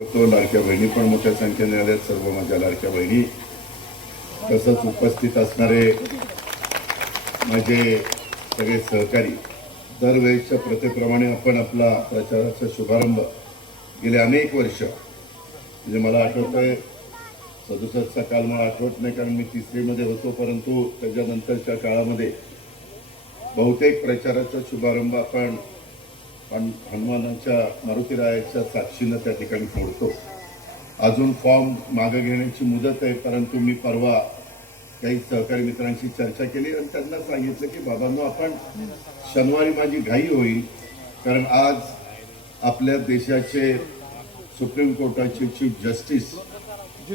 तो लाडक्या बहिणी पण मोठ्या संख्येने आल्या, सर्व माझ्या लाडक्या बहिणी, तसंच उपस्थित असणारे माझे सगळे सहकारी. दरवेळेच्या प्रथेप्रमाणे आपण आपला प्रचाराचा शुभारंभ गेले अनेक वर्ष, म्हणजे मला आठवतंय 67चा काल मला आठवत नाही कारण मी तिसरीमध्ये होतो, परंतु त्याच्यानंतरच्या काळामध्ये बहुतेक प्रचाराचा शुभारंभ आपण हनुमानाच्या मारुतीरायाच्या साक्षीनं त्या ठिकाणी फोडतो. अजून फॉर्म मागे घेण्याची मुदत आहे, परंतु मी परवा काही सहकारी मित्रांशी चर्चा केली आणि त्यांना सांगितलं की बाबांनो, आपण शनिवारी माझी घाई होईल, कारण आज आपल्या देशाचे सुप्रीम कोर्टाचे चीफ जस्टिस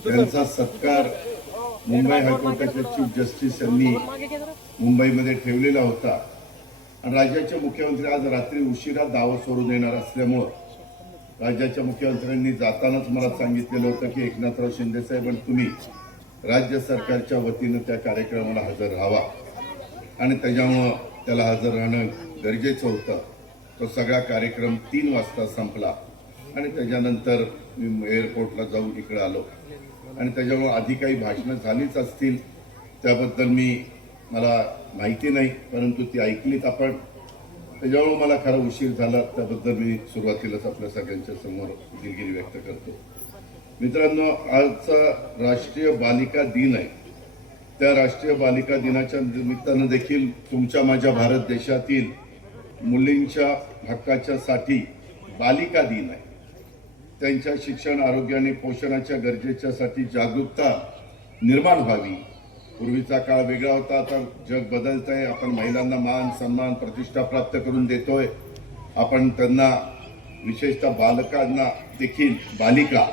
यांचा सत्कार मुंबई हायकोर्टाचे चीफ जस्टिस यांनी मुंबईमध्ये ठेवलेला होता आणि राज्याचे मुख्यमंत्री आज रात्री उशिरा दावा सोडून येणार असल्यामुळं राज्याच्या मुख्यमंत्र्यांनी जातानाच मला सांगितलेलं होतं की एकनाथराव शिंदे साहेब आणि तुम्ही राज्य सरकारच्या वतीनं त्या कार्यक्रमाला हजर राहावा आणि त्याच्यामुळं त्याला हजर राहणं गरजेचं होतं. तो सगळा कार्यक्रम 3 वाजता संपला आणि त्याच्यानंतर मी एअरपोर्टला जाऊन इकडे आलो आणि त्याच्यामुळं आधी काही भाषणं झालीच असतील त्याबद्दल मला माहिती नाही, परंतु ती ऐकलीत आपण, त्याच्यामुळे मला खरा उशीर झाला त्याबद्दल मी सुरुवातीलाच आपल्या सगळ्यांच्या समोर दिलगिरी व्यक्त करतो. मित्रांनो, आजचा राष्ट्रीय बालिका दिन आहे. त्या राष्ट्रीय बालिका दिनाच्या निमित्तानं देखील तुमच्या माझ्या भारत देशातील मुलींच्या हक्काच्या साठी बालिका दिन आहे. त्यांच्या शिक्षण, आरोग्य आणि पोषणाच्या गरजेच्यासाठी जागरूकता निर्माण व्हावी. पूर्वीचा काळ वेगळा होता, आता जग बदलत आहे. आपण महिलांना मान सन्मान प्रतिष्ठा प्राप्त करून देतोय. आपण त्यांना विशेषतः बालकांना देखील, बालिका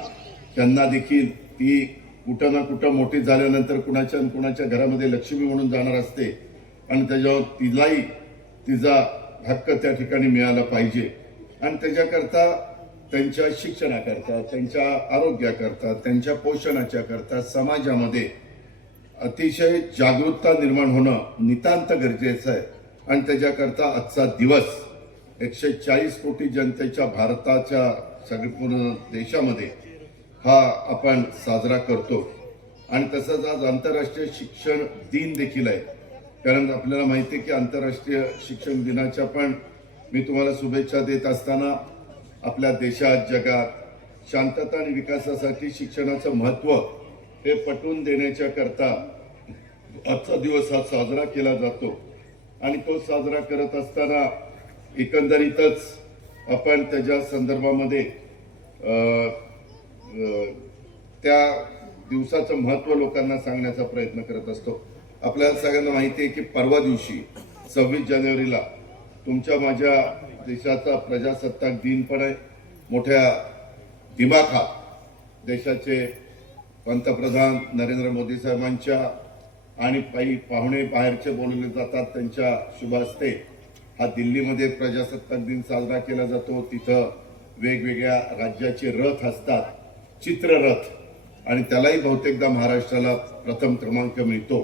त्यांना देखील ती कुठं ना कुठं मोठी झाल्यानंतर कुणाच्या घरामध्ये लक्ष्मी म्हणून जाणार असते आणि त्याच्यावर तिलाही तिचा हक्क त्या ठिकाणी मिळाला पाहिजे आणि त्याच्याकरता त्यांच्या शिक्षणाकरता, त्यांच्या आरोग्याकरता, त्यांच्या पोषणाच्या करता समाजामध्ये अतिशय जागरूकता निर्माण होणं नितांत गरजेचं आहे आणि त्याच्याकरता आजचा दिवस 140 कोटी जनतेच्या भारताच्या संपूर्ण देशामध्ये हा आपण साजरा करतो. आणि तसंच आज आंतरराष्ट्रीय शिक्षण दिन देखील आहे, कारण आपल्याला माहिती आहे की आंतरराष्ट्रीय शिक्षण दिनाच्या पण मी तुम्हाला शुभेच्छा देत असताना आपल्या देशात, जगात शांतता आणि विकासासाठी शिक्षणाचं महत्त्व हे पटवून देण्याच्या करता आजचा दिवस हा साजरा केला जातो. आणि तो साजरा करत असताना एकंदरीतच आपण त्याच्या संदर्भामध्ये त्या दिवसाचं महत्त्व लोकांना सांगण्याचा प्रयत्न करत असतो. आपल्याला सगळ्यांना माहिती आहे की परवा दिवशी 26 जानेवारीला तुमच्या माझ्या देशाचा प्रजासत्ताक दिन पण आहे. मोठ्या दिमाखात देशाचे पंतप्रधान नरेंद्र मोदी साहेबांच्या आणि काही पाहुणे बाहेरचे बोलवले जातात, त्यांच्या शुभ हस्ते हा दिल्लीमध्ये प्रजासत्ताक दिन साजरा केला जातो. तिथं वेगवेगळ्या राज्याचे रथ असतात, चित्ररथ, आणि त्यालाही बहुतेकदा महाराष्ट्राला प्रथम क्रमांक मिळतो.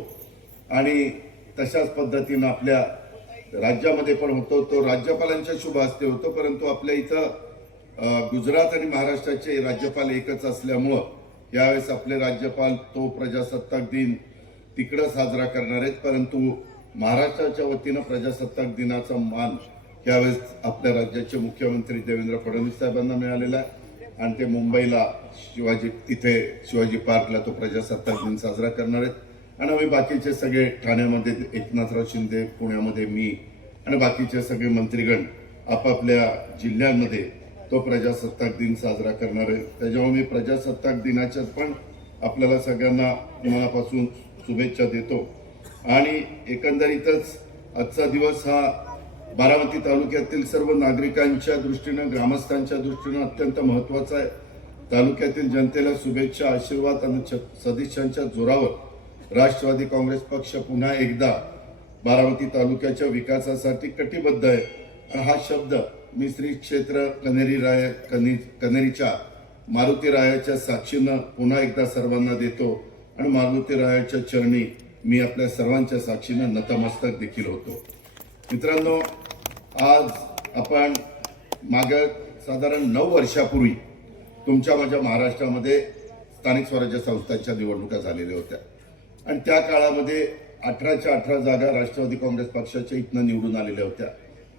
आणि तशाच पद्धतीनं आपल्या राज्यामध्ये पण होतो. तो राज्यपालांच्या शुभ हस्ते होतो, परंतु आपल्या इथं गुजरात आणि महाराष्ट्राचे राज्यपाल एकच असल्यामुळं यावेळेस आपले राज्यपाल तो प्रजासत्ताक दिन तिकडं साजरा करणार आहेत. परंतु महाराष्ट्राच्या वतीनं प्रजासत्ताक दिनाचा मान यावेळेस आपल्या राज्याचे मुख्यमंत्री देवेंद्र फडणवीस साहेबांना मिळालेला आहे आणि ते मुंबईला शिवाजी पार्कला तो प्रजासत्ताक दिन साजरा करणार आहेत. आणि आम्ही बाकीचे सगळे ठाण्यामध्ये एकनाथराव शिंदे, पुण्यामध्ये मी आणि बाकीचे सगळे मंत्रीगण आपापल्या जिल्ह्यांमध्ये तो प्रजासत्ताक दिन साजरा करणार आहे. त्याच्यामुळे मी प्रजासत्ताक दिनाच्या पण आपल्याला सगळ्यांना मनापासून शुभेच्छा देतो. आणि एकंदरीतच आजचा दिवस हा बारामती तालुक्यातील सर्व नागरिकांच्या दृष्टीनं, ग्रामस्थांच्या दृष्टीनं अत्यंत महत्त्वाचा आहे. तालुक्यातील जनतेला शुभेच्छा, आशीर्वाद आणि सदिच्छांच्या जोरावर राष्ट्रवादी काँग्रेस पक्ष पुन्हा एकदा बारामती तालुक्याच्या विकासासाठी कटिबद्ध आहे. आणि हा शब्द मी श्री क्षेत्र कनेरीच्या मारुतीरायाच्या साक्षीनं पुन्हा एकदा सर्वांना देतो आणि मारुतीरायाच्या चरणी मी आपल्या सर्वांच्या साक्षीनं नतमस्तक देखील होतो. मित्रांनो, आज आपण मागे साधारण 9 वर्षापूर्वी तुमच्या माझ्या महाराष्ट्रामध्ये स्थानिक स्वराज्य संस्थांच्या निवडणुका झालेल्या होत्या आणि त्या काळामध्ये 18च्या 18 जागा राष्ट्रवादी काँग्रेस पक्षाच्या इथनं निवडून आलेल्या होत्या.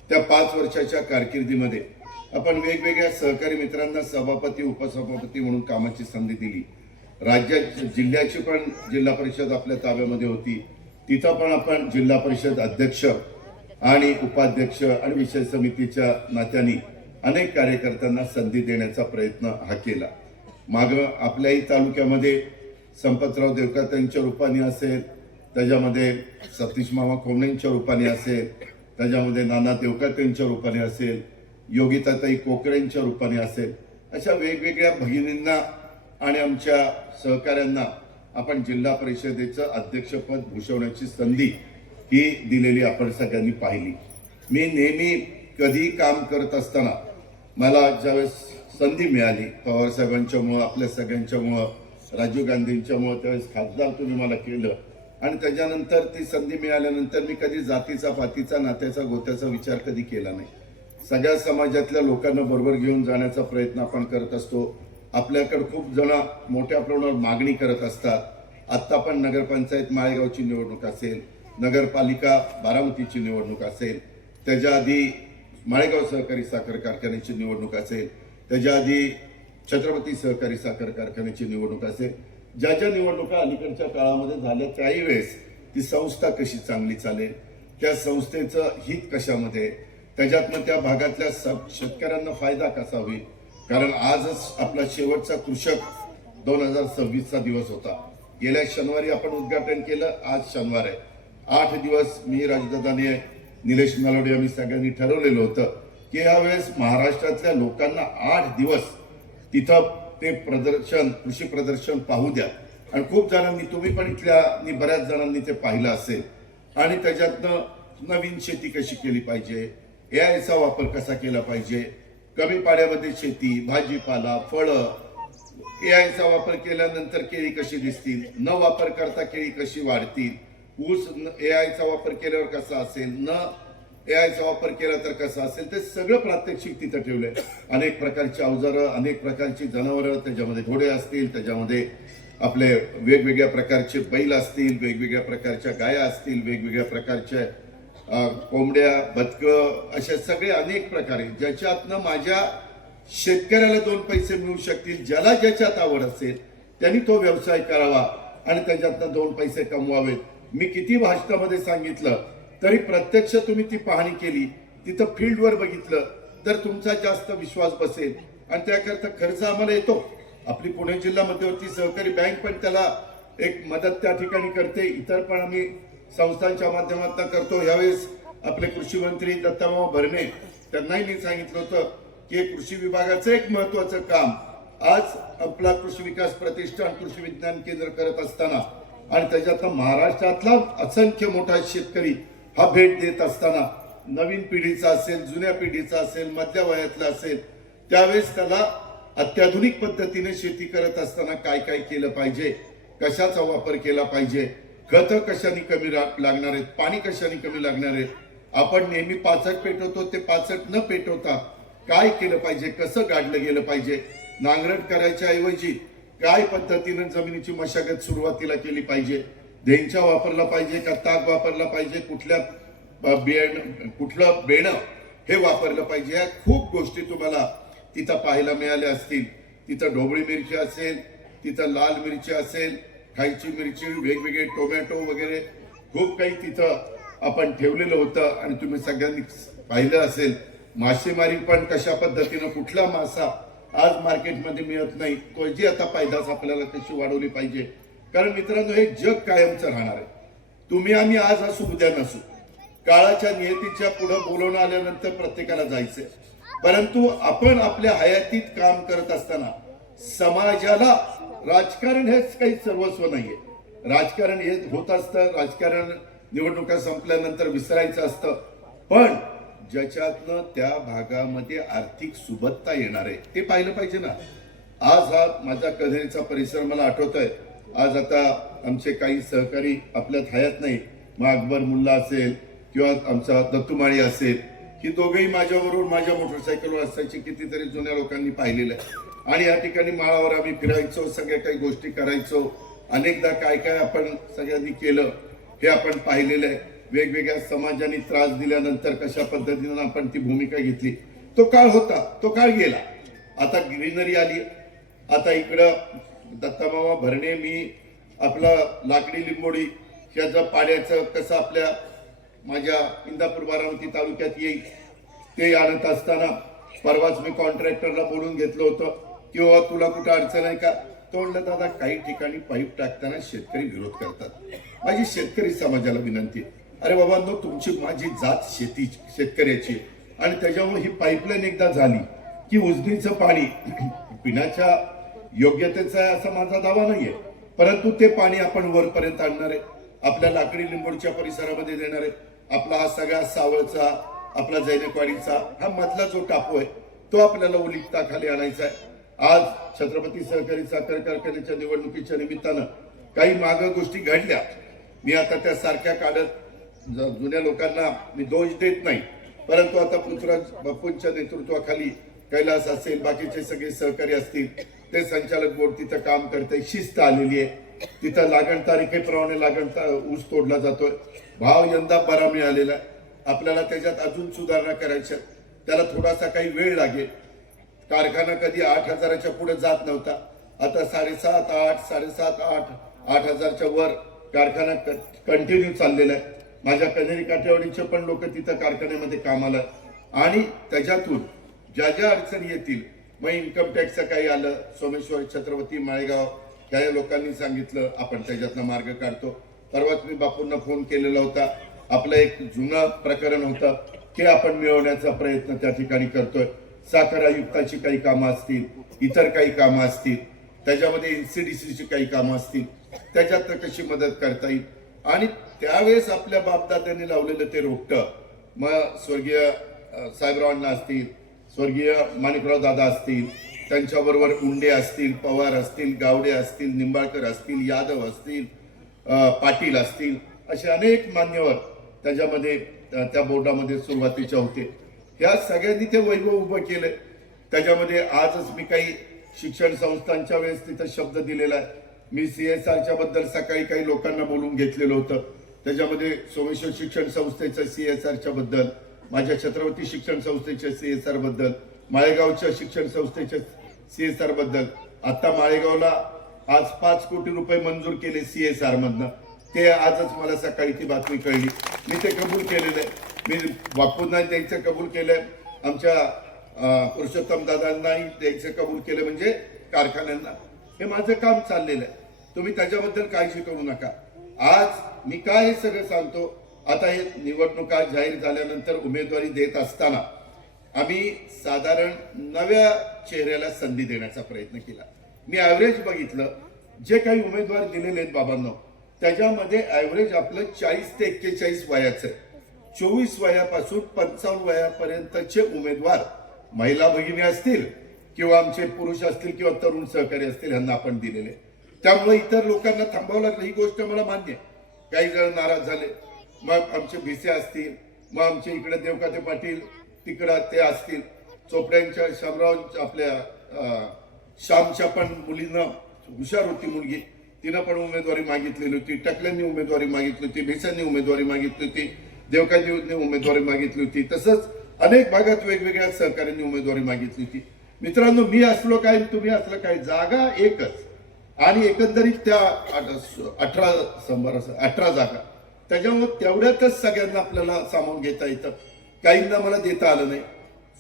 त्या 5 वर्षाच्या कारकिर्दीमध्ये आपण वेगवेगळ्या सहकारी मित्रांना सभापती उपसभापती म्हणून कामाची संधी दिली. जिल्ह्याची पण जिल्हा परिषद आपल्या ताब्यामध्ये होती. तिथं पण आपण जिल्हा परिषद अध्यक्ष आणि उपाध्यक्ष आणि विषय समितीच्या नात्याने अनेक कार्यकर्त्यांना संधी देण्याचा प्रयत्न हा केला. मागं आपल्याही तालुक्यामध्ये संपतराव देवकातांच्या रूपाने असेल, त्याच्यामध्ये सतीश मामा कोमणेंच्या रूपाने असेल, त्याच्यामध्ये नाना देवकातांच्या रूपाने असेल, योगिताताई कोकरेंच्या रूपाने असेल, अशा वेगवेगळ्या भगिनींना आणि आमच्या सहकाऱ्यांना आपण जिल्हा परिषदेचं अध्यक्षपद भूषवण्याची संधी ही दिलेली आपण सगळ्यांनी पाहिली. मी नेहमी कधी काम करत असताना मला ज्यावेळेस संधी मिळाली पवार साहेबांच्यामुळं, आपल्या सगळ्यांच्यामुळं, राजीव गांधींच्यामुळं, त्यावेळेस खासदार तुम्ही मला केलं आणि त्याच्यानंतर ती संधी मिळाल्यानंतर मी कधी जातीचा पातीचा नात्याचा गोत्याचा विचार कधी केला नाही. सगळ्या समाजातल्या लोकांना बरोबर घेऊन जाण्याचा प्रयत्न आपण करत असतो. आपल्याकडे खूप जण मोठ्या प्रमाणावर मागणी करत असतात. आत्ता पण नगरपंचायत माळेगावची निवडणूक असेल, नगरपालिका बारामतीची निवडणूक असेल, त्याच्या आधी माळेगाव सहकारी साखर कारखान्याची निवडणूक असेल, त्याच्या आधी छत्रपती सहकारी साखर कारखान्याची निवडणूक असेल. ज्या ज्या निवडणुका अलीकडच्या काळामध्ये झाल्या त्याही वेळेस ती संस्था कशी चांगली चालेल, त्या संस्थेचं हित कशामध्ये, त्याच्यातनं त्या भागातल्या शेतकऱ्यांना फायदा कसा होईल. कारण आजच आपला शेवटचा कृषक 2026चा दिवस होता. गेल्या शनिवारी आपण उद्घाटन केलं, आज शनिवार आहे. 8 दिवस मी राजदादाने निलेश मेलोडे आम्ही सगळ्यांनी ठरवलेलं होतं की यावेळेस महाराष्ट्रातल्या लोकांना 8 दिवस तिथं ते प्रदर्शन, कृषी प्रदर्शन पाहू द्या. आणि खूप जणांनी, तुम्ही पण इथल्या बऱ्याच जणांनी ते पाहिलं असेल. आणि त्याच्यातनं नवीन शेती कशी केली पाहिजे, एआयचा वापर कसा केला पाहिजे, कमी पाण्यामध्ये शेती, भाजीपाला, फळं, एआयचा वापर केल्यानंतर केळी कशी दिसतील, न वापर करता केळी कशी वाढतील, ऊस एआयचा वापर केल्यावर कसा असेल, न एआयचा वापर केला तर कसा असेल, ते सगळं प्रात्यक्षिक तिथं ठेवलंय. अनेक प्रकारची अवजारं, अनेक प्रकारची जनावरं, त्याच्यामध्ये घोडे असतील, त्याच्यामध्ये आपले वेगवेगळ्या प्रकारचे बैल असतील, वेगवेगळ्या प्रकारच्या गाया असतील, वेगवेगळ्या प्रकारच्या कोंबड्या, बदकं, अशा सगळे अनेक प्रकारे ज्याच्यातनं माझ्या शेतकऱ्याला 2 पैसे मिळू शकतील. ज्याला ज्याच्यात आवड असेल त्यांनी तो व्यवसाय करावा आणि त्याच्यातनं 2 पैसे कमवावेत. मी किती भाषणामध्ये सांगितलं तरी प्रत्यक्ष तुम्ही ती पाहणी केली, तिथं फील्डवर बघितलं तर तुमचा जास्त विश्वास बसेल. आणि त्याकरता खर्च आम्हाला येतो. आपली पुणे जिल्हा मध्यवर्ती सहकारी बँक पण त्याला एक मदत त्या ठिकाणी करते. इतर पण आम्ही संस्थांच्या माध्यमातून करतो. यावेळेस आपले कृषी मंत्री दत्ताभाऊ भरणे, त्यांनाही मी सांगितलं होतं की कृषी विभागाचं एक महत्वाचं काम आज आपला कृषी विकास प्रतिष्ठान कृषी विज्ञान केंद्र करत असताना आणि त्याच्यातनं महाराष्ट्रातला असंख्य मोठा शेतकरी हा भेट देत असताना नवीन पिढीचा असेल, जुन्या पिढीचा असेल, मधल्या वयातला असेल, त्यावेळेस त्याला अत्याधुनिक पद्धतीने शेती करत असताना काय काय केलं पाहिजे, कशाचा वापर केला पाहिजे, खतं कशाने कमी लागणार आहेत, पाणी कशाने कमी लागणार आहेत, आपण नेहमी पाचट पेटवतो ते पाचट न पेटवता काय केलं पाहिजे, कसं गाडलं गेलं पाहिजे, नांगरट करायच्या ऐवजी काय पद्धतीनं जमिनीची मशागत सुरुवातीला केली पाहिजे, धेंचा वापरला पाहिजे का ताक वापरला पाहिजे, कुठलं बेणं हे वापरलं पाहिजे. या खूप गोष्टी तुम्हाला तिथं पाहायला मिळाल्या असतील. तिथं ढोबळी मिरची असेल, तिथं लाल मिरची असेल, खायची मिरची, वेगवेगळे टोमॅटो वगैरे खूप काही तिथं आपण ठेवलेलं होतं. आणि तुम्ही सगळ्यांनी पाहिलं असेल मासेमारी पण कशा पद्धतीनं, कुठला मासा आज मार्केटमध्ये मिळत नाही, तो जी आता पैदास आपल्याला कशी वाढवली पाहिजे. कारण मित्रांनो, हे जग कायमचं राहणार आहे. तुम्ही आम्ही आज असू उद्या नसू, काळाच्या नियतीच्या पुढे बोलवणं आल्यानंतर प्रत्येकाला जायचंय. परंतु आपण आपल्या हयातीत काम करत असताना समाजाला राजकारण हेच काही सर्वस्व नाहीये. राजकारण हे होत असतं, राजकारण निवडणुका संपल्यानंतर विसरायचं असतं, पण ज्याच्यातनं त्या भागामध्ये आर्थिक सुबत्ता येणार आहे ते पाहिलं पाहिजे ना. आज हा माझा कधेरीचा परिसर मला आठवतोय. आज आता आमचे काही सहकारी आपल्यात हयात नाही, मग अकबर मुल्ला असेल किंवा आमचा दत्तूमाळी असेल, ही दोघेही माझ्याबरोबर माझ्या मोटरसायकलवर असायची. कितीतरी जुन्या लोकांनी पाहिलेलं आहे. आणि या ठिकाणी माळावर आम्ही फिरायचो, सगळ्या काही गोष्टी करायचो. अनेकदा काय काय आपण सगळ्यांनी केलं हे आपण पाहिलेलं आहे. वेगवेगळ्या समाजाने त्रास दिल्यानंतर कशा पद्धतीनं आपण ती भूमिका घेतली. तो काळ होता, तो काळ गेला. आता ग्रीनरी आली. आता इकडं दत्तामामा भरणे, मी आपलं लाकडी लिंबोडी ह्याचं पाड्याचं कसं आपल्या माझ्या इंदापूर बारामती तालुक्यात येईल ते आणत असताना परवाच मी कॉन्ट्रॅक्टरला बोलून घेतलं होतं की बाबा तुला कुठं अडचण आहे का. तो म्हणलं दादा काही ठिकाणी पाईप टाकताना शेतकरी विरोध करतात. माझी शेतकरी समाजाला विनंती, अरे बाबांनो, तुमची माझी जात शेतकऱ्याची, आणि त्याच्यामुळे ही पाईपलाईन एकदा झाली की उजनीचं पाणी पिण्याच्या योग्यतेचं आहे असा माझा दावा नाहीये, परंतु ते पाणी आपण वरपर्यंत आणणार आहे, आपल्या लाकडी लिंबोडच्या परिसरामध्ये देणार आहे. आपला हा सगळा सावळचा, आपला जैनकवाडीचा हा मधला जो टापू आहे तो आपल्याला ओलिताखाली आणायचा आहे. आज छत्रपती सहकारी साखर कारखान्याच्या निवडणुकीच्या निमित्तानं काही मागं गोष्टी घडल्या. मी आता त्या सारख्या काढत जुन्या लोकांना मी दोष देत नाही, परंतु आता पृथ्वीराज बापूंच्या नेतृत्वाखाली कैलास असेल, बाकीचे सगळे सहकारी असतील, ते संचालक बोर्ड तिथं काम करते, शिस्त आलेली आहे. तिथं लागण तारीखेप्रमाणे ऊस तोडला जातोय. भाव यंदा बरा मिळालेला आहे. आपल्याला त्याच्यात अजून सुधारणा करायच्या, त्याला थोडासा काही वेळ लागेल. कारखाना कधी 8,000च्या पुढे जात नव्हता, आता 7,500, 8,000, 7,500, 8,000च्या वर कारखाना कंटिन्यू चाललेला आहे. माझ्या कन्हेरी काठेवाडीचे पण लोक तिथं कारखान्यामध्ये कामाला, आणि त्याच्यातून ज्या ज्या अडचणी येतील, मग इन्कम टॅक्सचं काही आलं, सोमेश्वर, छत्रपती, माळेगाव, त्या लोकांनी सांगितलं, आपण त्याच्यातनं मार्ग काढतो. परवाच मी बापूंना फोन केलेला होता. आपलं एक जुनं प्रकरण होतं ते आपण मिळवण्याचा प्रयत्न त्या ठिकाणी करतोय. साखर आयुक्ताची काही कामं असतील, इतर काही कामं असतील, त्याच्यामध्ये एनसीडीसीची काही कामं असतील, त्याच्यात कशी मदत करता येईल. आणि त्यावेळेस आपल्या बापदाद्यांनी लावलेलं ते रोपटं, मग स्वर्गीय साहेबरावांना असतील, स्वर्गीय माणिकराव दादा असतील, त्यांच्याबरोबर उंडे असतील, पवार असतील, गावडे असतील, निंबाळकर असतील, यादव असतील, पाटील असतील, असे अनेक मान्यवर त्याच्यामध्ये त्या बोर्डामध्ये सुरुवातीच्या होते. या सगळ्यांनी ते वैभव उभं केलं. त्याच्यामध्ये आजच मी काही शिक्षण संस्थांच्या वेळेस तिथं शब्द दिलेला आहे. मी CSRच्या बद्दल सकाळी काही लोकांना बोलून घेतलेलं होतं. त्याच्यामध्ये सोमेश्वर शिक्षण संस्थेच्या CSRच्या बद्दल, माझ्या छत्रपती शिक्षण संस्थेच्या CSR बद्दल, माळेगावच्या शिक्षण संस्थेच्या CSR बद्दल. आता माळेगावला आज 5 कोटी रुपये मंजूर केले CSR मधनं. ते आजच मला सकाळी ती बातमी कळली. मी ते कबूल केलेलं आहे. मी बापूंना द्यायचं कबूल केलंय, आमच्या पुरुषोत्तम दादांनाही द्यायचं कबूल केलं, म्हणजे कारखान्यांना. हे माझं काम चाललेलं आहे. तुम्ही त्याच्याबद्दल काळजी करू नका. आज मी काय हे सगळं सांगतो, आता हे निवडणुका जाहीर झाल्यानंतर उमेदवारी देत असताना आम्ही साधारण नव्या चेहऱ्याला संधी देण्याचा प्रयत्न केला. मी ॲव्हरेज बघितलं, जे काही उमेदवार दिलेले आहेत बाबांनो, त्याच्यामध्ये ॲव्हरेज आपलं 40 ते 41 वयाचं आहे. 24 वयापासून 55 वयापर्यंतचे उमेदवार, महिला भगिनी असतील किंवा आमचे पुरुष असतील किंवा तरुण सहकारी असतील, यांना आपण दिलेले. त्यामुळे इतर लोकांना थांबावं लागलं, ही गोष्ट मला मान्य आहे. काही जण नाराज झाले. मग आमचे भिसे असतील, मग आमचे इकडे देवकाते पाटील तिकडं ते असतील, चोपड्यांच्या शामराव, आपल्या श्यामच्या पण मुलीनं, हुशार होती मुलगी, तिनं पण उमेदवारी मागितलेली होती, टकल्यांनी उमेदवारी मागितली होती, भिसांनी उमेदवारी मागितली होती, देवकांनी उमेदवारी मागितली होती, तसंच अनेक भागात वेगवेगळ्या सहकार्यांनी उमेदवारी मागितली होती. मित्रांनो, मी असलो काय, तुम्ही असलं काय, जागा एकच, आणि एकंदरीत त्या 18 जागा, त्याच्यामुळे तेवढ्यातच सगळ्यांना आपल्याला सामावून घेता येतं. काहींना मला देता आलं नाही.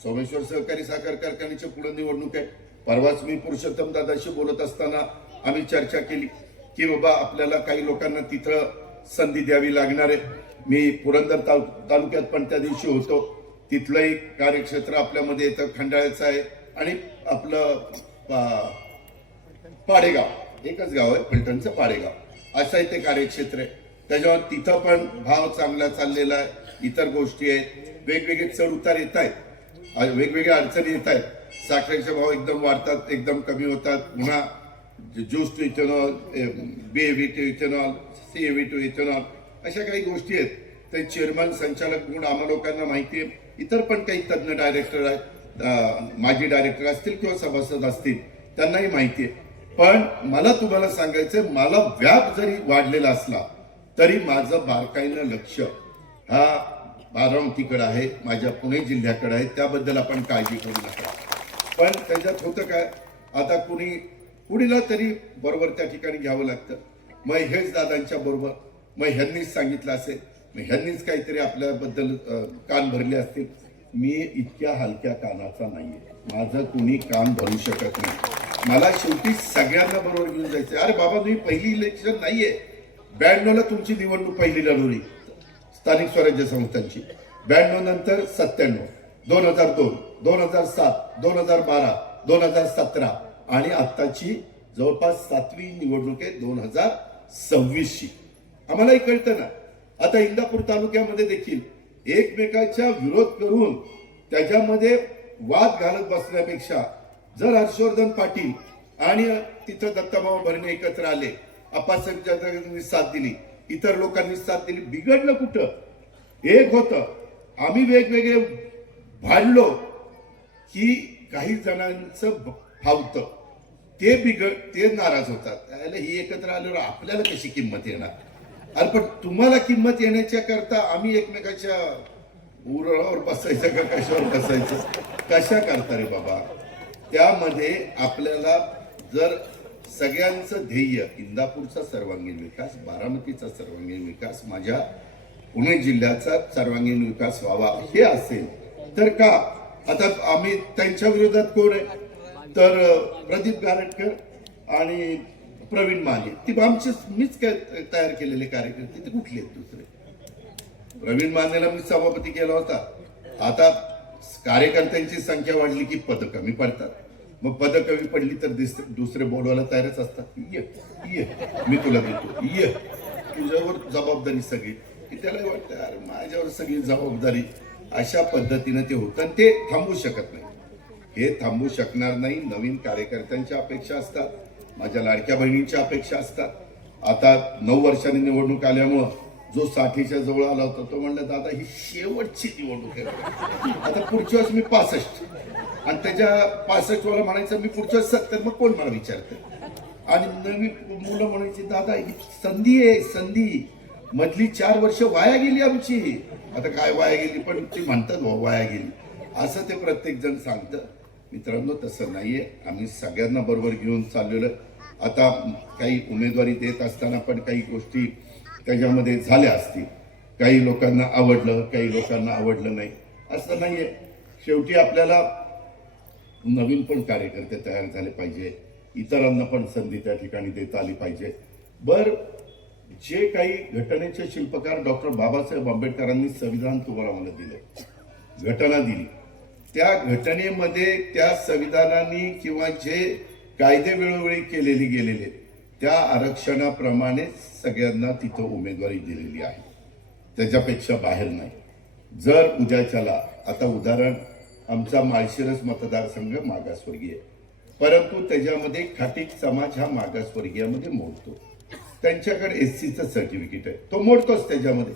सोमेश्वर सहकारी साखर कारखान्याची पुढे निवडणूक आहे. परवाच मी पुरुषोत्तम दादाशी बोलत असताना आम्ही चर्चा केली की बाबा आपल्याला काही लोकांना तिथं संधी द्यावी लागणार आहे. मी पुरंदर तालुक्यात पण त्या दिवशी होतो. तिथलंही कार्यक्षेत्र आपल्यामध्ये येतं, खंडाळ्याचं आहे, आणि आपलं पाडेगाव, एकच गाव आहे, फलटणचं पाडेगाव, असं आहे ते कार्यक्षेत्र आहे. त्याच्यावर तिथं पण भाव चांगला चाललेला आहे. इतर गोष्टी आहेत, वेगवेगळे चढ उतार येत आहेत, वेगवेगळ्या अडचणी येत आहेत. साखरेचे भाव एकदम वाढतात, एकदम कमी होतात. पुन्हा juice to ethanol, BAV to ethanol, CAV to ethanol, अशा काही गोष्टी आहेत. ते चेअरमन, संचालक म्हणून आम्हा लोकांना माहिती आहे. इतर पण काही तज्ज्ञ डायरेक्टर आहेत, माजी डायरेक्टर असतील किंवा सभासद असतील, त्यांनाही माहिती आहे. पण मला तुम्हाला सांगायचं, मला व्याप जरी वाढलेला असला तरी माझं बारकाईनं लक्ष हा बारामतीकडे आहे, माझ्या पुणे जिल्ह्याकडे आहे. त्याबद्दल आपण काळजी करू नका. पण त्याच्यात होतं काय, आता कुणीला तरी बरोबर त्या ठिकाणी घ्यावं लागतं. मग हेच दादांच्या बरोबर, मग ह्यांनीच सांगितलं असेल, मग ह्यांनीच काहीतरी आपल्याबद्दल कान भरले असतील. मी इतक्या हलक्या कानाचा नाहीये, माझं कुणी कान भरू शकत नाही. मला शेवटी सगळ्यांना बरोबर घेऊन जायचं. अरे बाबा, तुम्ही पहिली इलेक्शन नाहीये, 92ला तुमची निवडणूक पहिली लढवली स्थानिक स्वराज्य संस्थांची, 92 नंतर 97, 2002, 2007, 2012, 2017 आणि आत्ताची जवळपास 7वी निवडणूक आहे 2026ची. आम्हालाही कळतं ना. आता इंदापूर तालुक्यामध्ये देखील एकमेकाच्या विरोध करून त्याच्यामध्ये वाद घालत बसण्यापेक्षा जर हर्षवर्धन पाटील आणि तिथं दत्ताभाऊ भरणे एकत्र आले, अप्पासाहेबांनी साथ दिली, इतर लोकांनी साथ दिली, बिघडलं कुठं? एक होतं, आम्ही वेगवेगळे भांडलो की काही जणांचं फावतं, ते नाराज होतात. ही एकत्र आल्यावर आपल्याला कशी किंमत येणार? अरे पण तुम्हाला किंमत येण्याच्या करता आम्ही एकमेकाच्या उरावर बसायचं का कशावर बसायचं? कशा करता रे बाबा? त्यामध्ये आपल्याला जर सगळ्यांचं ध्येय इंदापूरचा सर्वांगीण विकास, बारामतीचा सर्वांगीण विकास, माझ्या पुणे जिल्ह्याचा सर्वांगीण विकास व्हावा हे असेल तर का आता आम्ही त्यांच्या विरोधात कोण आहे तर प्रदीप गारटकर आणि प्रवीण माने, ती आमचे मीच तयार केलेले कार्यकर्ते, ते कुठले आहेत दुसरे? प्रवीण मानेला मी सभापती केला होता. आता कार्यकर्त्यांची संख्या वाढली की पद कमी पडतात. मग पद कमी पडली तर दुसरे बोलवायला तयारच असतात. ये मी तुला देतो, ये तुझ्यावर जबाबदारी सगळी, की त्याला वाटतं अरे माझ्यावर सगळी जबाबदारी. अशा पद्धतीनं ते होतं आणि ते थांबू शकत नाही. हे थांबू शकणार नाही. नवीन कार्यकर्त्यांच्या अपेक्षा असतात, माझ्या लाडक्या बहिणींच्या अपेक्षा असतात. आता 9 वर्षांनी निवडणूक आल्यामुळं जो 60च्या जवळ आला होता तो म्हणला दादा ही शेवटची निवडणूक आहे, आता पुढच्या वेळेस मी 65 आणि त्याच्या 65 वाला म्हणायचं मी पुढच्या वेळेस 70. मग कोण मला विचारतं? आणि नवी मुलं म्हणायची दादा ही संधी आहे, संधी. मधली 4 वर्ष वाया गेली आमची. आता काय वाया गेली, पण ती म्हणतात वाया गेली असं ते प्रत्येक जण सांगतं. मित्रांनो, तसं नाहीये. आम्ही सगळ्यांना बरोबर घेऊन चाललेलो. आता काही उमेदवारी देत असताना पण काही गोष्टी त्याच्यामध्ये झाल्या असतील. काही लोकांना आवडलं, काही लोकांना आवडलं नाही, असं नाहीये. शेवटी आपल्याला नवीन पण कार्यकर्ते तयार झाले पाहिजे, इतरांना पण संधी त्या ठिकाणी देता आली पाहिजे. जे काही घटनेचे शिल्पकार डॉक्टर बाबासाहेब आंबेडकरांनी संविधान तुम्हाला मला दिलं, घटना दिली, त्या घटनेमध्ये त्या संविधानाने किंवा जे कायदे वेळोवेळी केलेले गेलेले त्या आरक्षणाप्रमाणे सगळ्यांना तिथं उमेदवारी दिलेली आहे, त्याच्यापेक्षा बाहेर नाही. जर उद्याच्याला आता उदाहरण आमचा माळशिरस मतदारसंघ मागासवर्गीय, परंतु त्याच्यामध्ये खाटीक समाज हा मागासवर्गीयामध्ये मोडतो. त्यांच्याकडे SCचं सर्टिफिकेट आहे, तो मोडतोच त्याच्यामध्ये.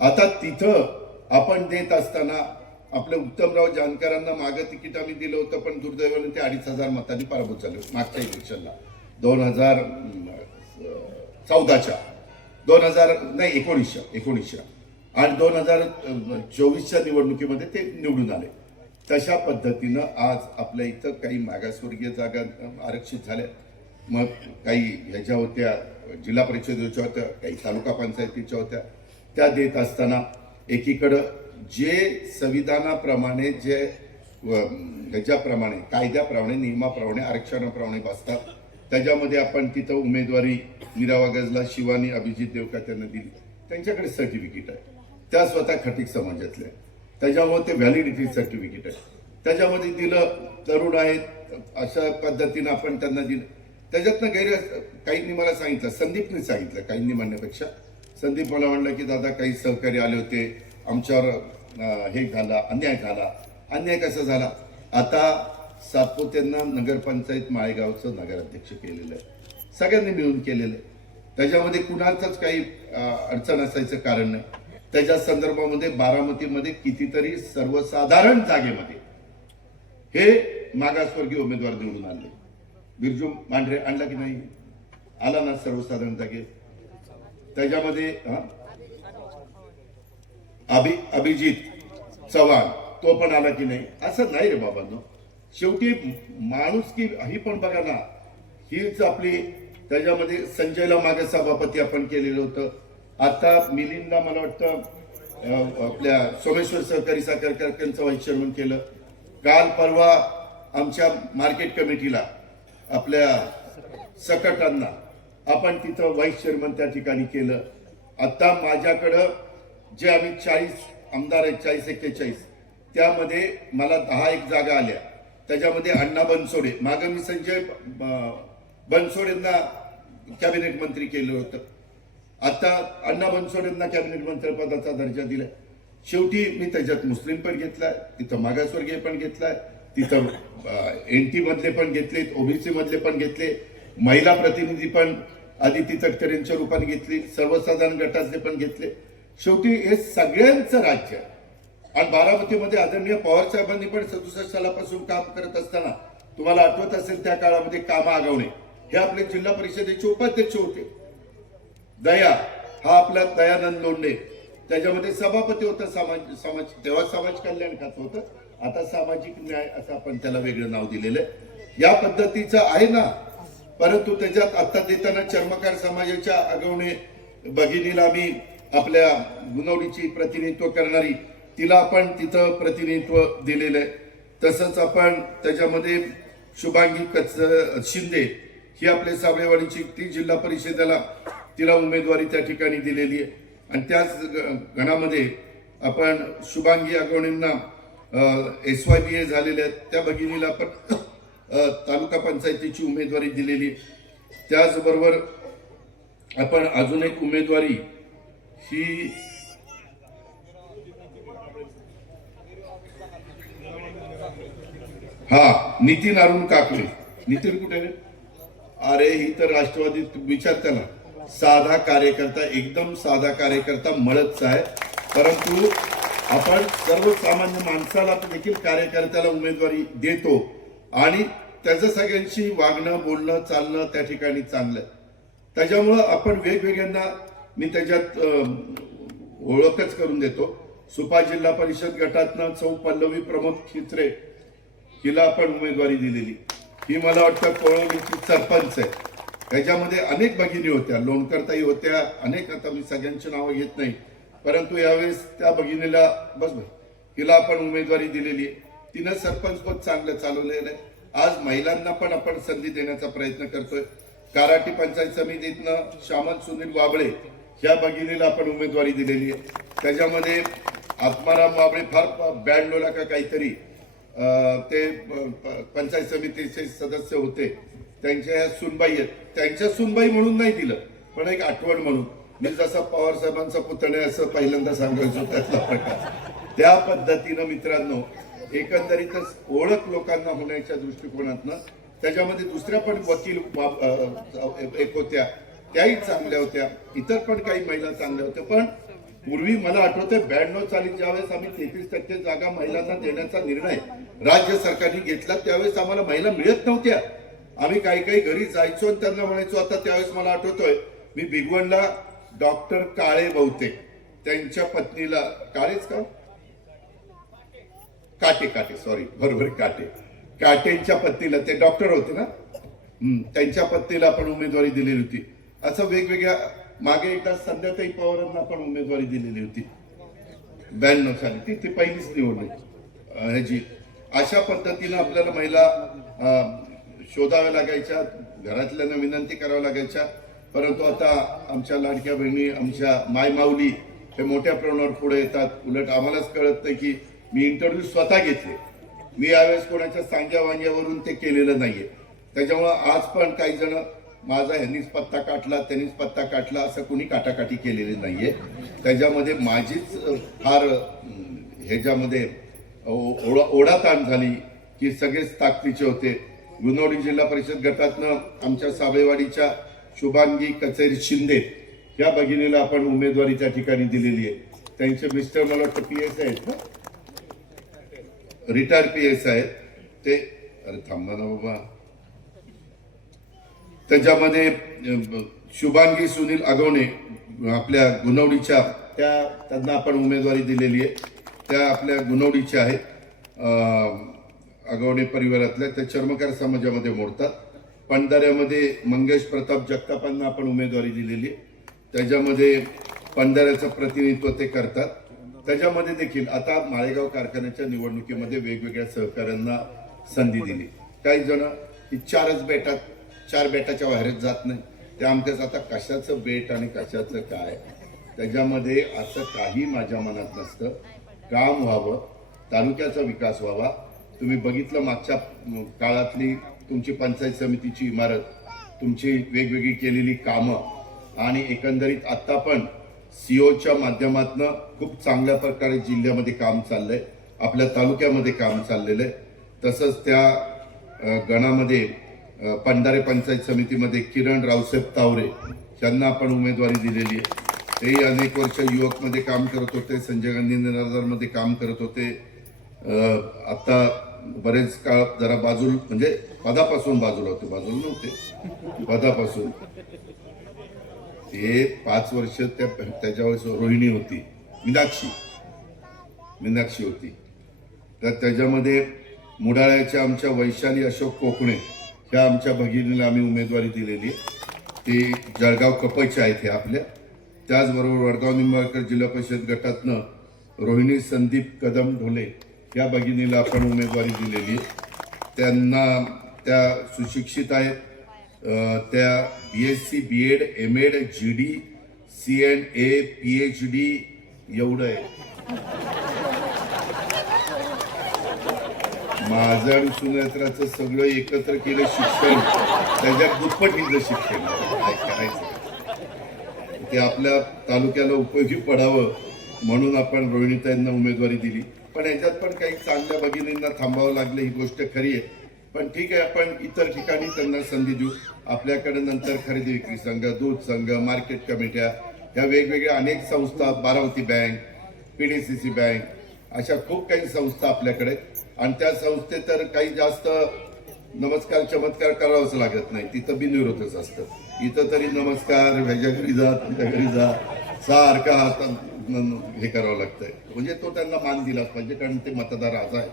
आता तिथं आपण देत असताना आपल्या उत्तमराव जानकरांना मागं तिकीट आम्ही दिलं होतं, पण दुर्दैवाने ते 2,500 मतांनी पराभूत झाले मागच्या इलेक्शनला 2014च्या 1900 आणि 2024च्या निवडणुकीमध्ये ते निवडून आले. तशा पद्धतीनं आज आपल्या इथं काही मागासवर्गीय जागा आरक्षित झाल्या. मग काही ह्याच्या होत्या जिल्हा परिषदेच्या होत्या, काही तालुका पंचायतीच्या होत्या. त्या देत असताना एकीकडं जे संविधानाप्रमाणे जे ह्याच्याप्रमाणे कायद्याप्रमाणे नियमाप्रमाणे आरक्षणाप्रमाणे बसतात, त्याच्यामध्ये आपण तिथं उमेदवारी मीरा गजला, शिवानी अभिजित देवका त्यांना दिली, त्यांच्याकडे सर्टिफिकेट आहे, त्या स्वतः खटीक समाजातल्या, त्याच्यामुळे ते व्हॅलिडिटी सर्टिफिकेट आहे, त्याच्यामध्ये दिलं. तरुण आहेत अशा पद्धतीनं आपण त्यांना दिलं. त्याच्यातनं काहींनी मला सांगितलं, संदीपने सांगितलं, काहींनी म्हणण्यापेक्षा संदीप मला म्हणलं की दादा काही सहकारी आले होते, आमच्यावर हे झाला, अन्याय झाला. अन्याय कसा झाला? आता सातपुतेंना नगरपंचायत माळेगावचं नगराध्यक्ष केलेलं आहे, सगळ्यांनी मिळून केलेलं आहे. त्याच्यामध्ये कुणाचंच काही अडचण असायचं कारण नाही. त्याच्या संदर्भामध्ये बारामतीमध्ये कितीतरी सर्वसाधारण जागेमध्ये हे मागासवर्गीय उमेदवार निवडून आले. बिरजू मांढरे आणला की नाही? आला ना सर्वसाधारण जागे. त्याच्यामध्ये अभिजित चव्हाण तो पण आला की नाही? असं नाही रे बाबांनो. शेवटी माणूस की ही पण बघा ना, हीच आपली. त्याच्यामध्ये संजयला मागे सभापती आपण केलेलं होतं. आता मिलिंदला मला वाटतं आपल्या सोमेश्वर सहकारी साखर कारखान्याचं व्हाईस चेअरमन केलं. काल परवा आमच्या मार्केट कमिटीला आपल्या सकटांना आपण तिथं व्हाईस चेअरमन त्या ठिकाणी केलं. आता माझ्याकडं जे आम्ही 40 आमदार आहेत, 40-41, त्यामध्ये मला 10 जागा आल्या. त्याच्यामध्ये अण्णा बनसोडे, मागे मी संजय बनसोडेंना कॅबिनेट मंत्री केलं होतं. आता अण्णा बनसोडेंना कॅबिनेट मंत्री पदाचा दर्जा दिलाय. शेवटी मी त्याच्यात मुस्लिम पण घेतलाय, तिथं मागासवर्गीय पण घेतलाय, तिथं NT मधले पण घेतले, OBC मधले पण घेतले, महिला प्रतिनिधी पण आदिती तटकरेंच्या रूपाने घेतली, सर्वसाधारण गटातले पण घेतले. शेवटी हे सगळ्यांचं राज्य. आणि बारामतीमध्ये आदरणीय पवार साहेबांनी पण 67 सालापासून काम करत असताना तुम्हाला आठवत असेल त्या काळामध्ये कामा आगवणे हे आपले जिल्हा परिषदेचे उपाध्यक्ष होते. दया हा आपला दयानंद लोंढे त्याच्यामध्ये सभापती होता. समाज तेव्हा समाज कल्याण खातं होतं, आता सामाजिक न्याय असं आपण त्याला वेगळं नाव दिलेलं आहे. या पद्धतीचं आहे ना. परंतु त्याच्यात आता देताना चर्मकार समाजाच्या आगवणे भगिनीला मी आपल्या गुणवडीची प्रतिनिधित्व करणारी तिला आपण तिथं प्रतिनिधित्व दिलेलं आहे. तसंच आपण त्याच्यामध्ये शुभांगी शिंदे ही आपल्या साबळेवाडीची, ती जिल्हा परिषदेला तिला उमेदवारी त्या ठिकाणी दिलेली आहे. आणि त्याच गणामध्ये आपण शुभांगी आगवणींना SYBA झालेल्या आहेत, त्या भगिनीला आपण तालुका पंचायतीची उमेदवारी दिलेली आहे. त्याचबरोबर आपण अजून एक उमेदवारी ही नितीन अरुण काकडे. नितीन कुठे? अरे ही तर राष्ट्रवादीत विचार त्याला. साधा कार्यकर्ता, एकदम साधा कार्यकर्ता, मळतचा आहे. परंतु आपण सर्वसामान्य माणसाला देखील कार्यकर्त्याला उमेदवारी देतो आणि त्याचं सगळ्यांशी वागणं, बोलणं, चालणं त्या ठिकाणी चांगलं. त्याच्यामुळं आपण वेगवेगळ्यांना मी त्याच्यात ओळखच करून देतो. सुपा जिल्हा परिषद गटातनं सौ पल्लवी प्रमोद खित्रे हिला आपण उमेदवारी दिलेली. ही मला वाटतं कोळवणीची सरपंच आहे. त्याच्यामध्ये अनेक भगिनी होत्या, लोणकरताई होत्या, अनेक. आता मी सगळ्यांची नावं घेत नाही, परंतु यावेळेस त्या भगिनीला हिला आपण उमेदवारी दिलेली आहे. तिनं सरपंच पद चांगलं चालवलेलं आहे. आज महिलांना पण आपण संधी देण्याचा प्रयत्न करतोय. काराटी पंचायत समितीतनं श्यामल सुनील वाबळे ह्या भगिनीला आपण उमेदवारी दिलेली आहे. त्याच्यामध्ये आत्माराम वाबळे फार 92 का काहीतरी ते पंचायत समितीचे सदस्य होते. त्यांच्या ह्या सुनबाई आहेत, त्यांच्या सुनबाई म्हणून नाही दिलं, पण एक आठवण म्हणून. मी जसा पवार साहेबांचा पुतणे असं पहिल्यांदा सांगायचो त्यातला प्रकार. त्या पद्धतीनं मित्रांनो एकंदरीतच ओळख लोकांना होण्याच्या दृष्टिकोनातनं त्याच्यामध्ये दुसऱ्या पण वकील एक होत्या, त्याही चांगल्या होत्या. इतर पण काही महिला चांगल्या होत्या. पण पूर्वी मला आठवतंय 92 साली ज्यावेळेस आम्ही 33% जागा महिलांना देण्याचा निर्णय राज्य सरकारने घेतला, त्यावेळेस आम्हाला महिला मिळत नव्हत्या. आम्ही काही काही घरी जायचो आणि त्यांना म्हणायचो. आता त्यावेळेस मला आठवतोय मी भिगवणला डॉक्टर काळे बहुतेक त्यांच्या पत्नीला, काळेच का, काटे सॉरी, बरोबर, काटेंच्या पत्नीला, ते डॉक्टर होते ना, त्यांच्या पत्नीला आपण उमेदवारी दिलेली होती. असं वेगवेगळ्या. मागे एकदा संध्याताई पवारांना पण उमेदवारी दिलेली होती 92 साली. ती पहिलीच निवडणूक ह्याची. अशा पद्धतीनं आपल्याला महिला शोधाव्या लागायच्या, घरातल्यांना विनंती कराव्या लागायच्या. परंतु आता आमच्या लाडक्या बहिणी, आमच्या मायमाऊली हे मोठ्या प्रमाणावर पुढे येतात. उलट आम्हालाच कळत नाही की मी इंटरव्ह्यू स्वतः घेतले. मी यावेळेस कोणाच्या सांग्या वांग्यावरून ते केलेलं नाहीये. त्याच्यामुळं आज पण काही जण माझा ह्यांनीच पत्ता काटला, त्यांनीच पत्ता काटला असं कोणी काटाकाटी केलेली नाहीये. त्याच्यामध्ये माझीच फार ह्याच्यामध्ये ओढाताण झाली की सगळेच ताकदीचे होते. गुणवडी जिल्हा परिषद गटातनं आमच्या साबळेवाडीच्या शुभांगी कचेरी शिंदे या भगिनीला आपण उमेदवारी त्या ठिकाणी दिलेली आहे. त्यांचे मिस्टर मला वाटतं PS आहेत ना, रिटायर PS आहेत ते. अरे थांबा ना बाबा, त्याच्यामध्ये शुभांगी सुनील अगवणे आपल्या गुणवडीच्या त्यांना आपण उमेदवारी दिलेली आहे. त्या आपल्या गुणवडीच्या आहेत, अगवणे परिवारातल्या. त्या चर्मकार समाजामध्ये मोडतात. पंधाऱ्यामध्ये मंगेश प्रताप जगतापांना आपण उमेदवारी दिलेली आहे. त्याच्यामध्ये पंधाऱ्याचं प्रतिनिधित्व ते करतात. त्याच्यामध्ये देखील आता माळेगाव कारखान्याच्या निवडणुकीमध्ये वेगवेगळ्या सहकाऱ्यांना संधी दिली. काही जण ही चार बेटाच्या बाहेरच जात नाही. ते आमच्याच आता कशाचं बेट आणि कशाचं काय, त्याच्यामध्ये असं काही माझ्या मनात नसतं. काम व्हावं, तालुक्याचा विकास व्हावा. तुम्ही बघितलं मागच्या काळातली तुमची पंचायत समितीची इमारत, तुमची वेगवेगळी केलेली कामं आणि एकंदरीत आता पण सीओच्या माध्यमातून खूप चांगल्या प्रकारे जिल्ह्यामध्ये काम चाललंय, आपल्या तालुक्यामध्ये काम चाललेलं आहे. तसंच त्या गणामध्ये पंधारे पंचायत समितीमध्ये किरण रावसाहेब तावरे यांना आपण उमेदवारी दिलेली आहे. तेही अनेक वर्ष युवकमध्ये काम करत होते, संजय गांधी निराधारमध्ये काम करत होते. आता बरेच काळ जरा बाजूला, म्हणजे पदापासून बाजूला होते, बाजूला नव्हते, पदापासून. ते 5 वर्ष त्याच्यावर रोहिणी होती, मीनाक्षी होती. तर त्याच्यामध्ये मुडाळ्याच्या आमच्या वैशाली अशोक कोकणे ह्या आमच्या भगिनीला आम्ही उमेदवारी दिलेली आहे. ते जळगाव कपचे आहेत हे आपल्या. त्याचबरोबर वडगाव निंबाळकर जिल्हा परिषद गटातनं रोहिणी संदीप कदम ढोले या भगिनीला आपण उमेदवारी दिलेली आहे. त्यांना त्या सुशिक्षित आहेत. त्या BSc BEd MAd GD CNA PhD एवढं आहे. माझं आणि सुनेत्राचं सगळं एकत्र केलं शिक्षण, त्याच्यात दुप्पटीचं शिक्षण. काय करायचं ते आपल्या तालुक्याला उपयोगी पडावं म्हणून आपण रोहिणीताईंना उमेदवारी दिली. पण याच्यात पण काही चांगल्या भगिनींना थांबावं लागलं, ही गोष्ट खरी आहे. पण ठीक आहे, आपण इतर ठिकाणी त्यांना संधी देऊ. आपल्याकडे नंतर खरेदी विक्री संघ, दूध संघ, मार्केट कमिट्या, ह्या वेगवेगळ्या अनेक संस्था, बारामती बँक, PDCC बँक, अशा खूप काही संस्था आपल्याकडे. आणि त्या संस्थेत तर काही जास्त नमस्कार चमत्कार करावाच लागत नाही, तिथं बिनविरोधच असतं. इथं तरी नमस्कार, ह्याच्या घरी जा, तुझ्या घरी जा, सारखा हात हे करावं लागतंय. म्हणजे तो त्यांना मान दिलाच पाहिजे, कारण ते मतदार आज आहे.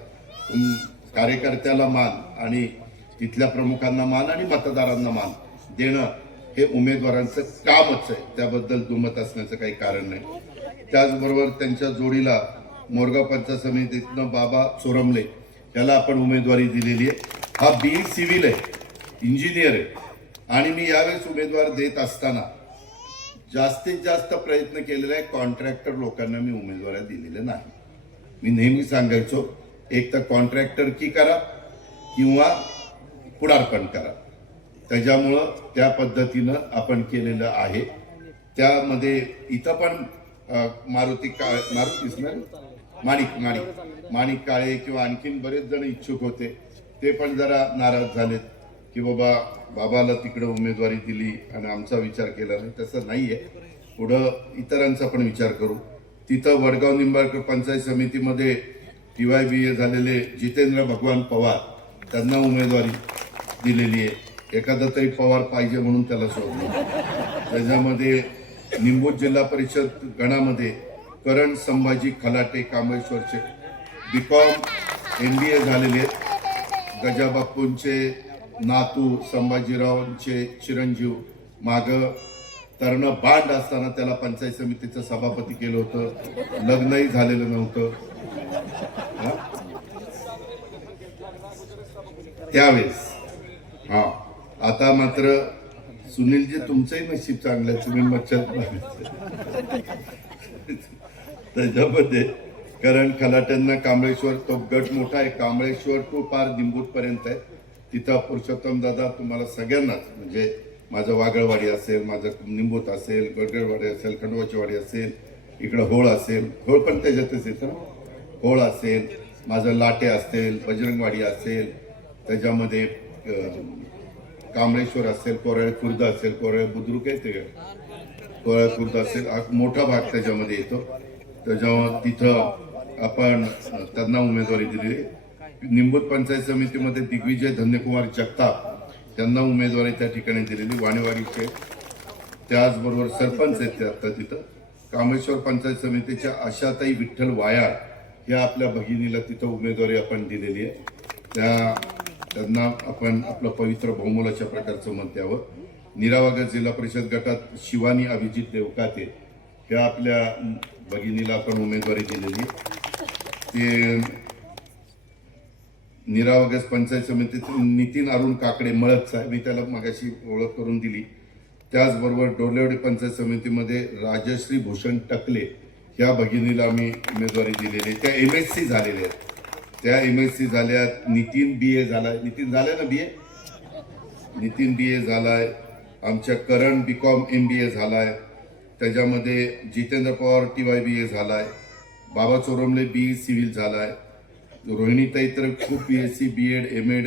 कार्यकर्त्याला मान आणि तिथल्या प्रमुखांना मान आणि मतदारांना मान देणं हे उमेदवारांचं कामच आहे. त्याबद्दल दुमत असण्याचं काही कारण नाही. त्याचबरोबर त्यांच्या जोडीला मोरगाव पंचायत समितीतनं बाबा चोरमले याला आपण उमेदवारी दिलेली आहे. हा BE सिव्हिल आहे, इंजिनियर आहे. आणि मी यावेळेस उमेदवार देत असताना जास्तीत जास्त प्रयत्न केलेला आहे. कॉन्ट्रॅक्टर लोकांना मी उमेदवारी दिलेल्या नाही. मी नेहमी सांगायचो, एक तर कॉन्ट्रॅक्टर की करा किंवा पुढारपण करा. त्याच्यामुळं त्या पद्धतीनं आपण केलेलं आहे. त्यामध्ये इथं पण माणिक काळे किंवा आणखीन बरेच जण इच्छुक होते. ते पण जरा नाराज झालेत की बाबाला तिकडे उमेदवारी दिली आणि आमचा विचार केला नाही. तसं नाहीये, पुढं इतरांचा पण विचार करू. तिथं वडगाव निंबाळकर पंचायत समितीमध्ये TYBA झालेले जितेंद्र भगवान पवार त्यांना उमेदवारी दिलेली आहे. एखादा तरी पवार पाहिजे म्हणून त्याला सोडलं. त्याच्यामध्ये निंबूत जिल्हा परिषद गणामध्ये करण संभाजी खलाटे कामेश्वरचे BCom MBA झालेले आहेत. गजाबापूंचे नातू संभाजीरावांचे चिरंजीव. मागं तरण बांड असताना त्याला पंचायत समितीचं सभापती केलं होतं, लग्नही झालेलं नव्हतं त्यावेळेस. आता मात्र सुनीलजी तुमचंही नशीब चांगलं आहे, तुम्ही मच्छर त्याच्यामध्ये करण खलाट्यांना कांबळेश्वर, तो गट मोठा आहे, कांबळेश्वर टू पार निंबूत पर्यंत आहे. तिथं पुरुषोत्तम दादा तुम्हाला सगळ्यांनाच, म्हणजे माझं वागळवाडी असेल, माझं निंबूत असेल, गडगडवाडी असेल, खंडोबाची वाडी असेल, इकडं होळ असेल, होळ पण त्याच्यातच येतं ना, होळ असेल, माझं लाटे असेल, बजरंगवाडी असेल, त्याच्यामध्ये कांबळेश्वर असेल, कोराळे खुर्द असेल, कोराळे बुद्रुक आहे ते, कोराळे खुर्द असेल, हा मोठा भाग त्याच्यामध्ये येतो. त्याच्यावर तिथं आपण त्यांना उमेदवारी दिली. निंबूत पंचायत समितीमध्ये दिग्विजय धन्यकुमार जगताप त्यांना उमेदवारी त्या ठिकाणी दिलेली. वाणेवाडीचे त्याचबरोबर सरपंच आहेत ते आता तिथं. कामेश्वर पंचायत समितीच्या आशाताई विठ्ठल वायाळ या आपल्या भगिनीला तिथं उमेदवारी आपण दिलेली आहे. त्यांना आपण आपलं पवित्र बहुमोलाच्या प्रकारचं मत द्यावं. निरावागत जिल्हा परिषद गटात शिवानी अभिजित देवकाते ह्या आपल्या भगिनीला आपण उमेदवारी दिलेली. ते निरावागत पंचायत समितीत नितीन अरुण काकडे मळतचा मी त्याला मगाशी ओळख करून दिली. त्याचबरोबर डोलेवाडी पंचायत समितीमध्ये राजश्री भूषण टकले ह्या भगिनीला आम्ही उमेदवारी दिलेली. त्या MSc झालेल्या आहेत. त्या MSc झाल्यात. नितीन BA झालाय. नितीन झालाय ना BA? नितीन BA झालाय. आमच्या करण BCom MBA झालाय. त्याच्यामध्ये जितेंद्र पवार TY BA झालाय. बाबा चोरमले BE सिव्हिल झालाय. रोहिणीताई तर खूप BSc BEd MAd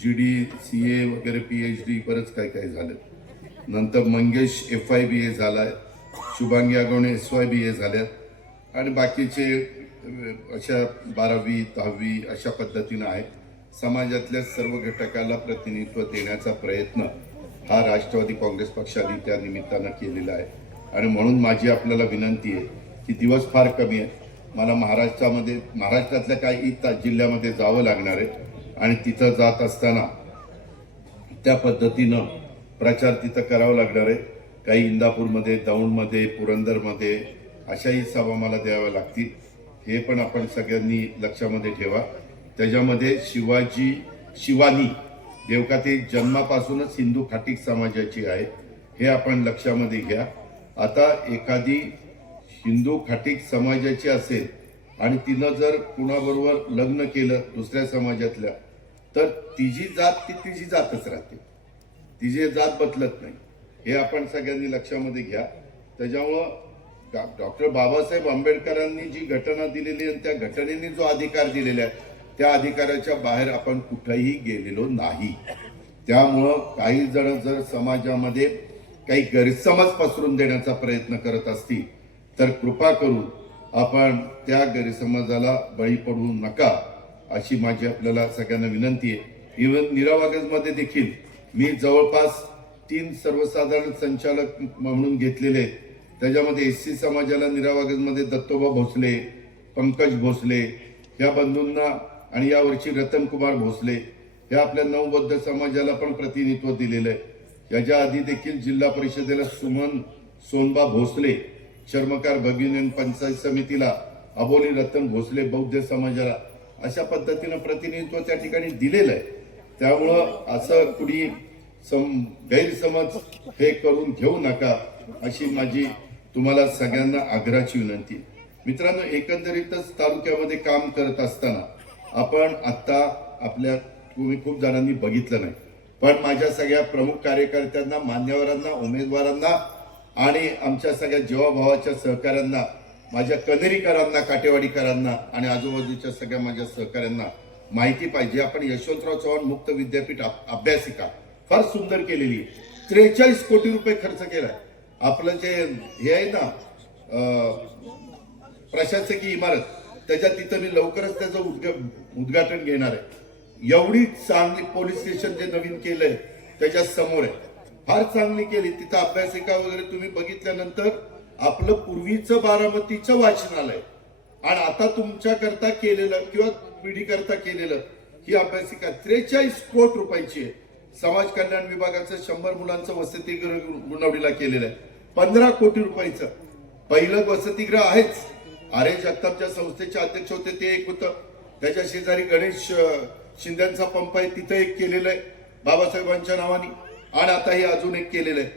GD CA वगैरे PhD बरंच काय काय झालं. नंतर मंगेश FY BA झालाय. शुभांगी आगवणे SY BA झाल्यात आणि बाकीचे अशा 12वी 10वी अशा पद्धतीनं आहे. समाजातल्या सर्व घटकाला प्रतिनिधित्व देण्याचा प्रयत्न हा राष्ट्रवादी काँग्रेस पक्षाने त्या निमित्तानं केलेला आहे. आणि म्हणून माझी आपल्याला विनंती आहे की दिवस फार कमी आहे. मला महाराष्ट्रातल्या काही जिल्ह्यामध्ये जावं लागणार आहे आणि तिथं जात असताना त्या पद्धतीनं प्रचार तिथं करावा लागणार आहे. काही इंदापूरमध्ये, दौंडमध्ये, पुरंदरमध्ये अशाही सभा मला द्याव्या लागतील. हे पण आपण सगळ्यांनी लक्षामध्ये ठेवा. त्याच्यामध्ये शिवानी देवकाते जन्मापासूनच हिंदू खाटीक समाजाची आहे. हे आपण लक्षामध्ये घ्या. आता एखादी हिंदू खाटीक समाजाची असेल आणि तिनं जर कुणाबरोबर लग्न केलं दुसऱ्या समाजातल्या तर तिची जात ती तिची जातच राहते. तिची जात बदलत नाही. हे आपण सगळ्यांनी लक्षामध्ये घ्या. त्याच्यामुळं डॉक्टर बाबासाहेब आंबेडकरांनी जी घटना दिलेली आणि त्या घटनेने जो अधिकार दिलेला आहे त्या अधिकाराच्या बाहेर आपण कुठेही गेलेलो नाही. त्यामुळं काही जण जर समाजामध्ये काही गैरसमज पसरून देण्याचा प्रयत्न करत असतील तर कृपा करून आपण त्या गैरसमजाला बळी पडू नका अशी माझी आपल्याला सगळ्यांना विनंती आहे. इव्हन निरावागजमध्ये देखील मी जवळपास 3 सर्वसाधारण संचालक म्हणून घेतलेले आहेत. त्याच्यामध्ये SC समाजाला निरावागजमध्ये दत्तोबा भोसले, पंकज भोसले ह्या बंधूंना आणि यावर्षी रतनकुमार भोसले ह्या आपल्या नवबौद्ध समाजाला पण प्रतिनिधित्व दिलेलं आहे. याच्या आधी देखील जिल्हा परिषदेला सुमन सोनबा भोसले चर्मकार भगिनी पंचायत समितीला अबोली रतन भोसले बौद्ध समाजाला अशा पद्धतीनं प्रतिनिधित्व त्या ठिकाणी दिलेलं आहे. त्यामुळं असं कुणी गैरसमज हे करून घेऊ नका अशी माझी तुम्हाला सगळ्यांना आग्रहाची विनंती. मित्रांनो, एकंदरीतच तालुक्यामध्ये काम करत असताना आपण आता आपल्या तुम्ही खूप जणांनी बघितलं नाही पण माझ्या सगळ्या प्रमुख कार्यकर्त्यांना, मान्यवरांना, उमेदवारांना आणि आमच्या सगळ्या जीवाभावाच्या सहकाऱ्यांना, माझ्या कनेरीकरांना, काटेवाडीकरांना आणि आजूबाजूच्या सगळ्या माझ्या सहकाऱ्यांना माहिती पाहिजे. आपण यशवंतराव चव्हाण मुक्त विद्यापीठ अभ्यासिका फार सुंदर केलेली आहे. 43 कोटी रुपये खर्च केलाय. आपलं जे हे आहे ना प्रशासकीय इमारत त्याच्या तिथं मी लवकरच त्याचं उद्घाटन घेणार आहे. एवढी चांगली पोलीस स्टेशन जे नवीन केलंय त्याच्या समोर आहे. फार चांगली केली. तिथं अभ्यासिका वगैरे तुम्ही बघितल्यानंतर आपलं पूर्वीचं बारामतीचं वाचनालय आणि आता तुमच्या करता केलेलं किंवा पिढी करता केलेलं ही अभ्यासिका 43 कोटी रुपयाची आहे. समाज कल्याण विभागाचं 100 मुलांचं वसतिगृह गुणवडीला केलेलं आहे 15 कोटी रुपयाचं. पहिलं वसतिगृह आहेच. आर्य जगतापच्या संस्थेचे अध्यक्ष होते ते एक होतं. त्याच्या शेजारी गणेश शिंद्यांचा पंप आहे तिथं एक केलेलं आहे बाबासाहेबांच्या नावाने आणि आता हे अजून एक केलेलं आहे.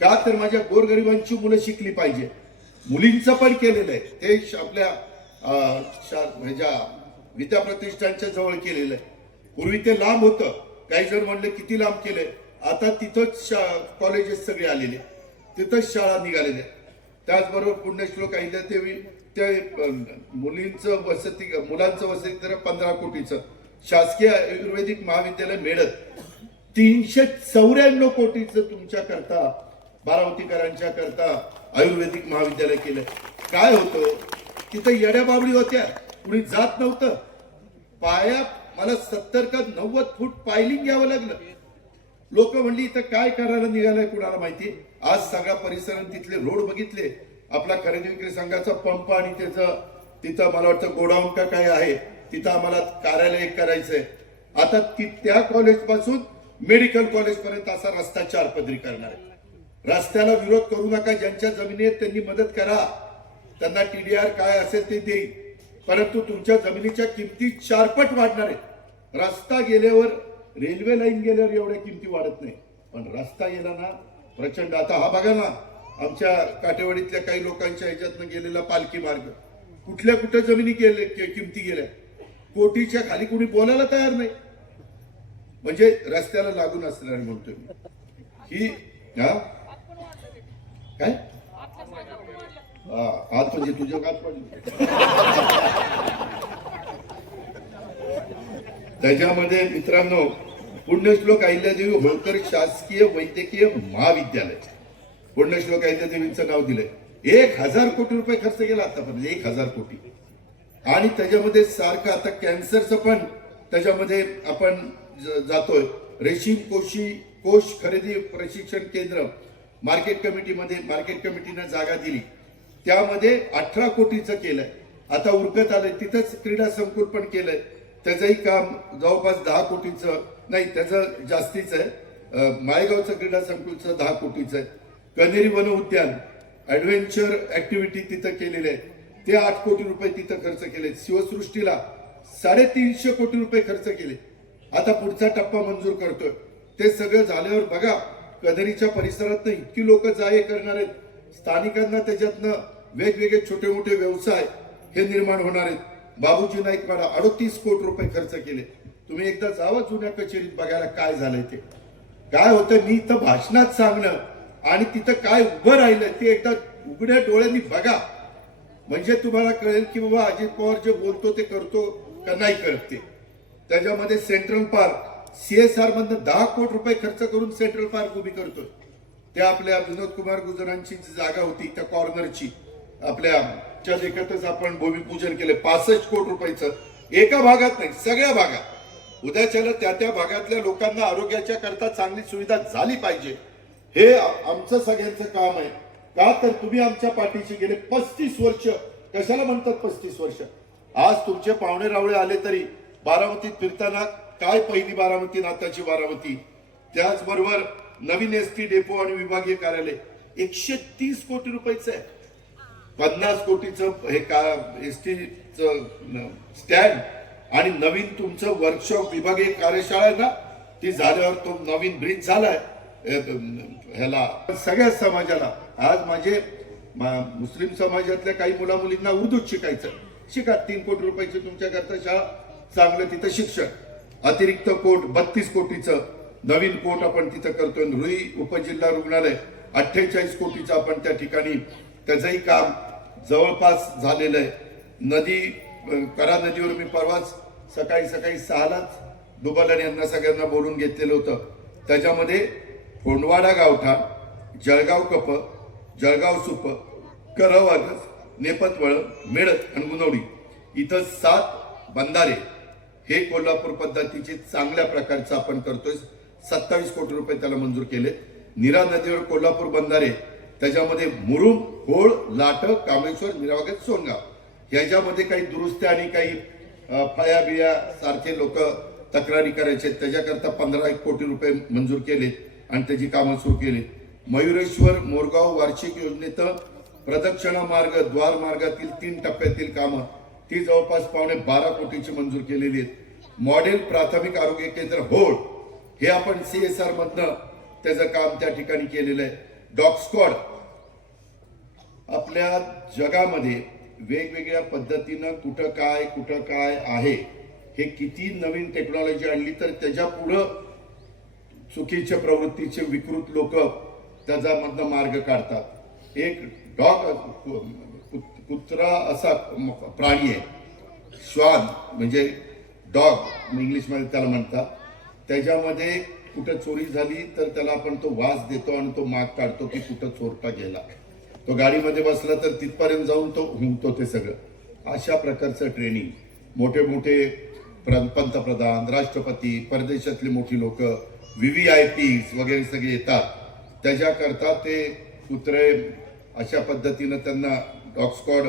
का तर माझ्या गोरगरिबांची मुलं शिकली पाहिजे. मुलींचं पण केलेलं आहे ते आपल्या ह्याच्या विद्या प्रतिष्ठानच्या जवळ केलेलं आहे. पूर्वी ते लांब होतं. काही जण म्हणले किती लांब केलंय. आता तिथंच कॉलेजेस सगळे आलेले, तिथंच शाळा निघालेल्या. त्याचबरोबर पुण्यश्लोक अहिल्यादेवी ते मुलांचं वसतिगृह 15 कोटीचं. शासकीय आयुर्वेदिक महाविद्यालय मेळत 394 कोटीचं तुमच्या करता बारामतीकरांच्या करता आयुर्वेदिक महाविद्यालय केलंय. काय होतं तिथं येड्या बाबडी होत्या, कुणी जात नव्हतं. पाया मला 70 का 90 फूट पायलिंग घ्यावं लागलं. लोक म्हणली इथं काय करायला निघालंय कुणाला माहिती. आज सगळा परिसर तिथले रोड बघितले, आपला खरेदी विक्री संघाचा पंप आणि त्याचं तिथं मला वाटतं गोडाऊन का काय आहे, तिथं आम्हाला कार्यालय एक करायचंय. आता त्या कॉलेज पासून मेडिकल कॉलेज पर्यंत असा रस्ता 4 पदरी करणार आहे. रस्त्याला विरोध करू नका, ज्यांच्या जमिनी आहेत त्यांनी मदत करा, त्यांना TDR काय असेल ते देईल, परंतु तुमच्या जमिनीच्या किमती 4 पट वाढणार आहेत. रस्ता गेल्यावर, रेल्वे लाईन गेल्यावर एवढ्या किमती वाढत नाही, पण रस्ता गेला ना प्रचंड. आता हा बघा ना, आमच्या काटेवाडीतल्या काही लोकांच्या ह्याच्यातनं गेलेला पालखी मार्ग, कुठे जमिनी गेले, किमती गेल्या, कोटीच्या खाली कुणी बोलायला तयार नाही. म्हणजे रस्त्याला लागून असणार म्हणतोय मी ही. हा काय हात म्हणजे तुझ्या हात पडले. त्याच्यामध्ये मित्रांनो, पुण्यश्लोक अहिल्यादेवी होळकर शासकीय वैद्यकीय महाविद्यालय, पुण्यश्लोक अहिल्यादेवींचं नाव दिलंय. 1000 कोटी रुपये खर्च केला आतापर्यंत, 1000 कोटी. आणि त्याच्यामध्ये सारखं आता कॅन्सरचं पण त्याच्यामध्ये आपण जातोय. रेशीम कोष खरेदी प्रशिक्षण केंद्र मार्केट कमिटीनं जागा दिली, त्यामध्ये 18 कोटीचं केलंय. आता उरकत आलंय, तिथंच क्रीडा संकुल पण केलंय, त्याचंही काम जवळपास 10 कोटीचं नाही, त्याचं जास्तीच आहे. माळेगावचं क्रीडा संकुलचं 10 कोटीचं आहे. कनेरी वन उद्यान ऍडव्हेंचर ऍक्टिव्हिटी तिथं केलेले आहे, ते 8 कोटी रुपये तिथं खर्च केले. शिवसृष्टीला 350 कोटी रुपये खर्च केले. आता पुढचा टप्पा मंजूर करतोय. ते सगळं झाल्यावर बघा, कनेरीच्या परिसरात इतकी लोक जाये करणार आहेत, स्थानिकांना त्याच्यातनं वेगवेगळे छोटे मोठे व्यवसाय हे निर्माण होणार आहेत. बाबूजी नाईकवाडा 38 कोटी रुपये खर्च केले. तुम्ही एकदा जावं जुन्या कचेरीत बघायला काय झालंय ते. काय होतं, मी इथं भाषणात सांगणं आणि तिथं काय उभं राहिलं ते एकदा उघड्या डोळ्यांनी बघा, म्हणजे तुम्हाला कळेल की बाबा अजित पवार जे बोलतो ते करतो का नाही करत ते. त्याच्यामध्ये सेंट्रल पार्क CSR मधनं 10 कोटी रुपये खर्च करून सेंट्रल पार्क उभी करतोय. त्या आपल्या विनोद कुमार गुजरांची जागा होती त्या कॉर्नरची, आपल्या देखतच आपण भूमिपूजन केले 65 कोटी रुपयाचं. एका भागात नाही, सगळ्या भागात. उद्याच्याला त्या भागातल्या लोकांना आरोग्याच्या करता चांगली सुविधा झाली पाहिजे, हे आमचं सगळ्यांचं काम आहे. का तर तुम्ही आमच्या पाठीशी गेले 35 वर्ष. कशाला म्हणतात 35 वर्ष? आज तुमचे पाहुणे रावळे आले तरी बारामतीत फिरताना काय पहिली बारामती नाताची बारामती, त्याचबरोबर नवीन ST डेपो आणि विभागीय कार्यालय 130 कोटी रुपयाचं आहे. 50 कोटीचं हे ST स्टँड आणि नवीन तुमचं वर्कशॉप विभागीय कार्यशाळा आहे ना, ती झाल्यावर तो नवीन ब्रिज झालाय ह्याला सगळ्या समाजाला. आज माझे मुस्लिम समाजातल्या काही मुला मुलींना उर्दूच शिकायचं, शिका. 3 कोटी रुपयाची तुमच्याकरता शाळा, चांगलं तिथं शिक्षण. अतिरिक्त कोट 32 कोटीचं नवीन कोट आपण तिथं करतोय. रुई उपजिल्हा रुग्णालय 48 कोटीचं आपण त्या ठिकाणी, त्याचंही काम जवळपास झालेलं आहे. करा नदीवर मी परवाच सकाळी 6लाच दुबलन यांना सगळ्यांना बोलून घेतलेलं होतं. त्याच्यामध्ये फोंडवाडा गावठाण, जळगाव कप, जळगाव सुप, करवागस, नेपतवळ, मेळत आणि गुणवडी इथं 7 बंधारे हे कोल्हापूर पद्धतीचे चांगल्या प्रकारचं आपण करतोय. 27 कोटी रुपये त्याला मंजूर केले. नीरा नदीवर कोल्हापूर बंधारे, त्याच्यामध्ये मुरुम, होळ, लाट, कामेश्वर, निरावागत, सोनगाव ह्याच्यामध्ये काही दुरुस्त्या आणि काही फळ्या बिया सारखे लोक तक्रारी करायचे, त्याच्याकरता 15 कोटी रुपये मंजूर केले आणि त्याची कामं सुरू केली. मयुरेश्वर मोरगाव वार्षिक योजनेत प्रदक्षिणा मार्ग, द्वार मार्गातील 3 टप्प्यातील कामं ती जवळपास 12 कोटीची मंजूर केलेली आहेत. मॉडेल प्राथमिक आरोग्य केंद्र होळ हे आपण CSR मधनं त्याचं काम त्या ठिकाणी केलेलं आहे. डॉग स्क्वॉड आपल्या जगामध्ये वेगवेगळ्या पद्धतीनं कुठं काय आहे, हे किती नवीन टेक्नॉलॉजी आणली तर त्याच्या पुढं चुकीच्या प्रवृत्तीचे विकृत लोक त्याचा मधनं मार्ग काढतात. एक कुत्रा असा प्राणी आहे, श्वान म्हणजे डॉग इंग्लिशमध्ये त्याला म्हणतात. त्याच्यामध्ये कुठं चोरी झाली तर त्याला आपण तो वास देतो आणि तो माग काढतो की कुठं चोरटा गेला. तो गाडीमध्ये बसला तर तिथपर्यंत जाऊन तो हुंकतो ते सगळं. अशा प्रकारचं ट्रेनिंग मोठे पंतप्रधान, राष्ट्रपती, परदेशातली मोठी लोक, VVIPs वगैरे सगळे येतात, त्याच्याकरता ते कुत्रे अशा पद्धतीनं त्यांना डॉग स्क्वॉड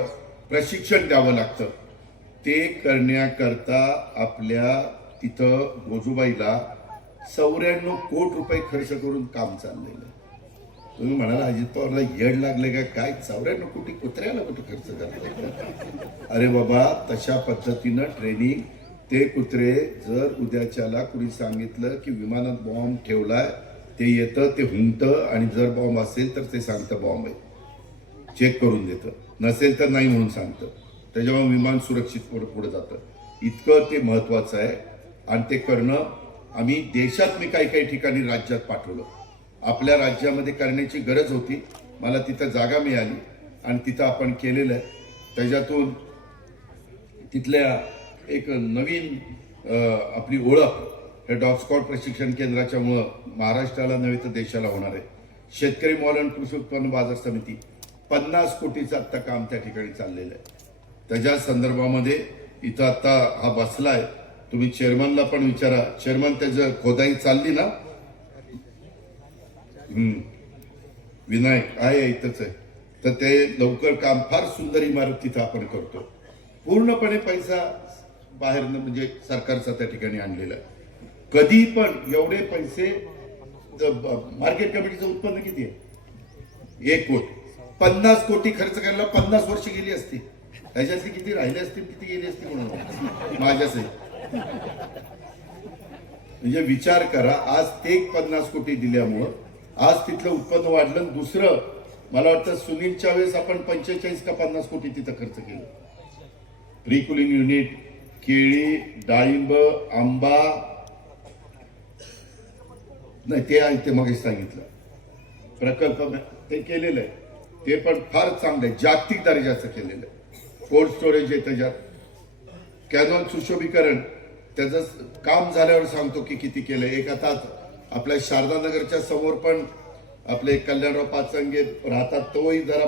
प्रशिक्षण द्यावं लागतं. ते करण्याकरता आपल्या तिथं गोजूबाईला 94 कोटी रुपये खर्च करून काम चाललेलं आहे. तुम्ही म्हणाला अजित पवारला येड लागले का काय, 94 कोटी कुत्र्याला कुठे खर्च करतात? अरे बाबा, तशा पद्धतीनं ट्रेनिंग. ते कुत्रे जर उद्याच्याला कुणी सांगितलं की विमानात बॉम्ब ठेवलाय, ते येतं, ते हुंकतं आणि जर बॉम्ब असेल तर ते सांगतं बॉम्ब आहे, चेक करून देतं, नसेल तर नाही म्हणून सांगतं. त्याच्यामुळे विमान सुरक्षित पुढे जातं. इतकं ते महत्वाचं आहे. आणि ते करणं आम्ही देशात, मी काही ठिकाणी राज्यात पाठवलं. आपल्या राज्यामध्ये करण्याची गरज होती, मला तिथं जागा मिळाली आणि तिथं आपण केलेलं आहे. त्याच्यातून तिथल्या एक नवीन आपली ओळख हे डॉग स्क्वॉड प्रशिक्षण केंद्राच्यामुळं महाराष्ट्राला नव्हे तर देशाला होणार आहे. शेतकरी मॉल आणि कृषी उत्पन्न बाजार समिती 50 कोटीचं आत्ता काम त्या ठिकाणी चाललेलं आहे. त्याच्या संदर्भामध्ये इथं आता हा बसलाय, तुम्ही चेअरमनला पण विचारा. चेअरमन, त्याचं खोदाई चालली ना? विनायक आहे इथंच आहे, तर ते लवकर काम, फार सुंदर इमारत तिथं आपण करतो. पूर्णपणे पैसा बाहेरनं म्हणजे सरकारचा त्या ठिकाणी आणलेला आहे. कधी पण एवढे पैसे, मार्केट कमिटीचं उत्पन्न किती आहे? 1 कोटी. 50 कोटी खर्च करायला 50 वर्ष गेली असती. त्याच्यातली किती राहिले असतील, किती गेली असती म्हणून माझ्याच. म्हणजे विचार करा, आज ते 50 कोटी दिल्यामुळं आज तिथलं उत्पन्न वाढलं. दुसरं, मला वाटतं सुनीलच्या वेळेस आपण 45 का 50 कोटी तिथं खर्च केलं. प्री कुलिंग युनिट, केळी, डाळिंब, आंबा, नाही ते आहे ते मग सांगितलं प्रकल्प ते केलेलं आहे. ते पण फार चांगलं आहे, जागतिक दर्जाचं केलेलं आहे. कोल्ड स्टोरेज आहे त्याच्यात. कॅनॉल सुशोभीकरण त्याचं काम झाल्यावर सांगतो की किती केलंय. एक आता आपल्या शारदानगरच्या समोर पण आपले कल्याणराव पाचंगे राहतात, तोही जरा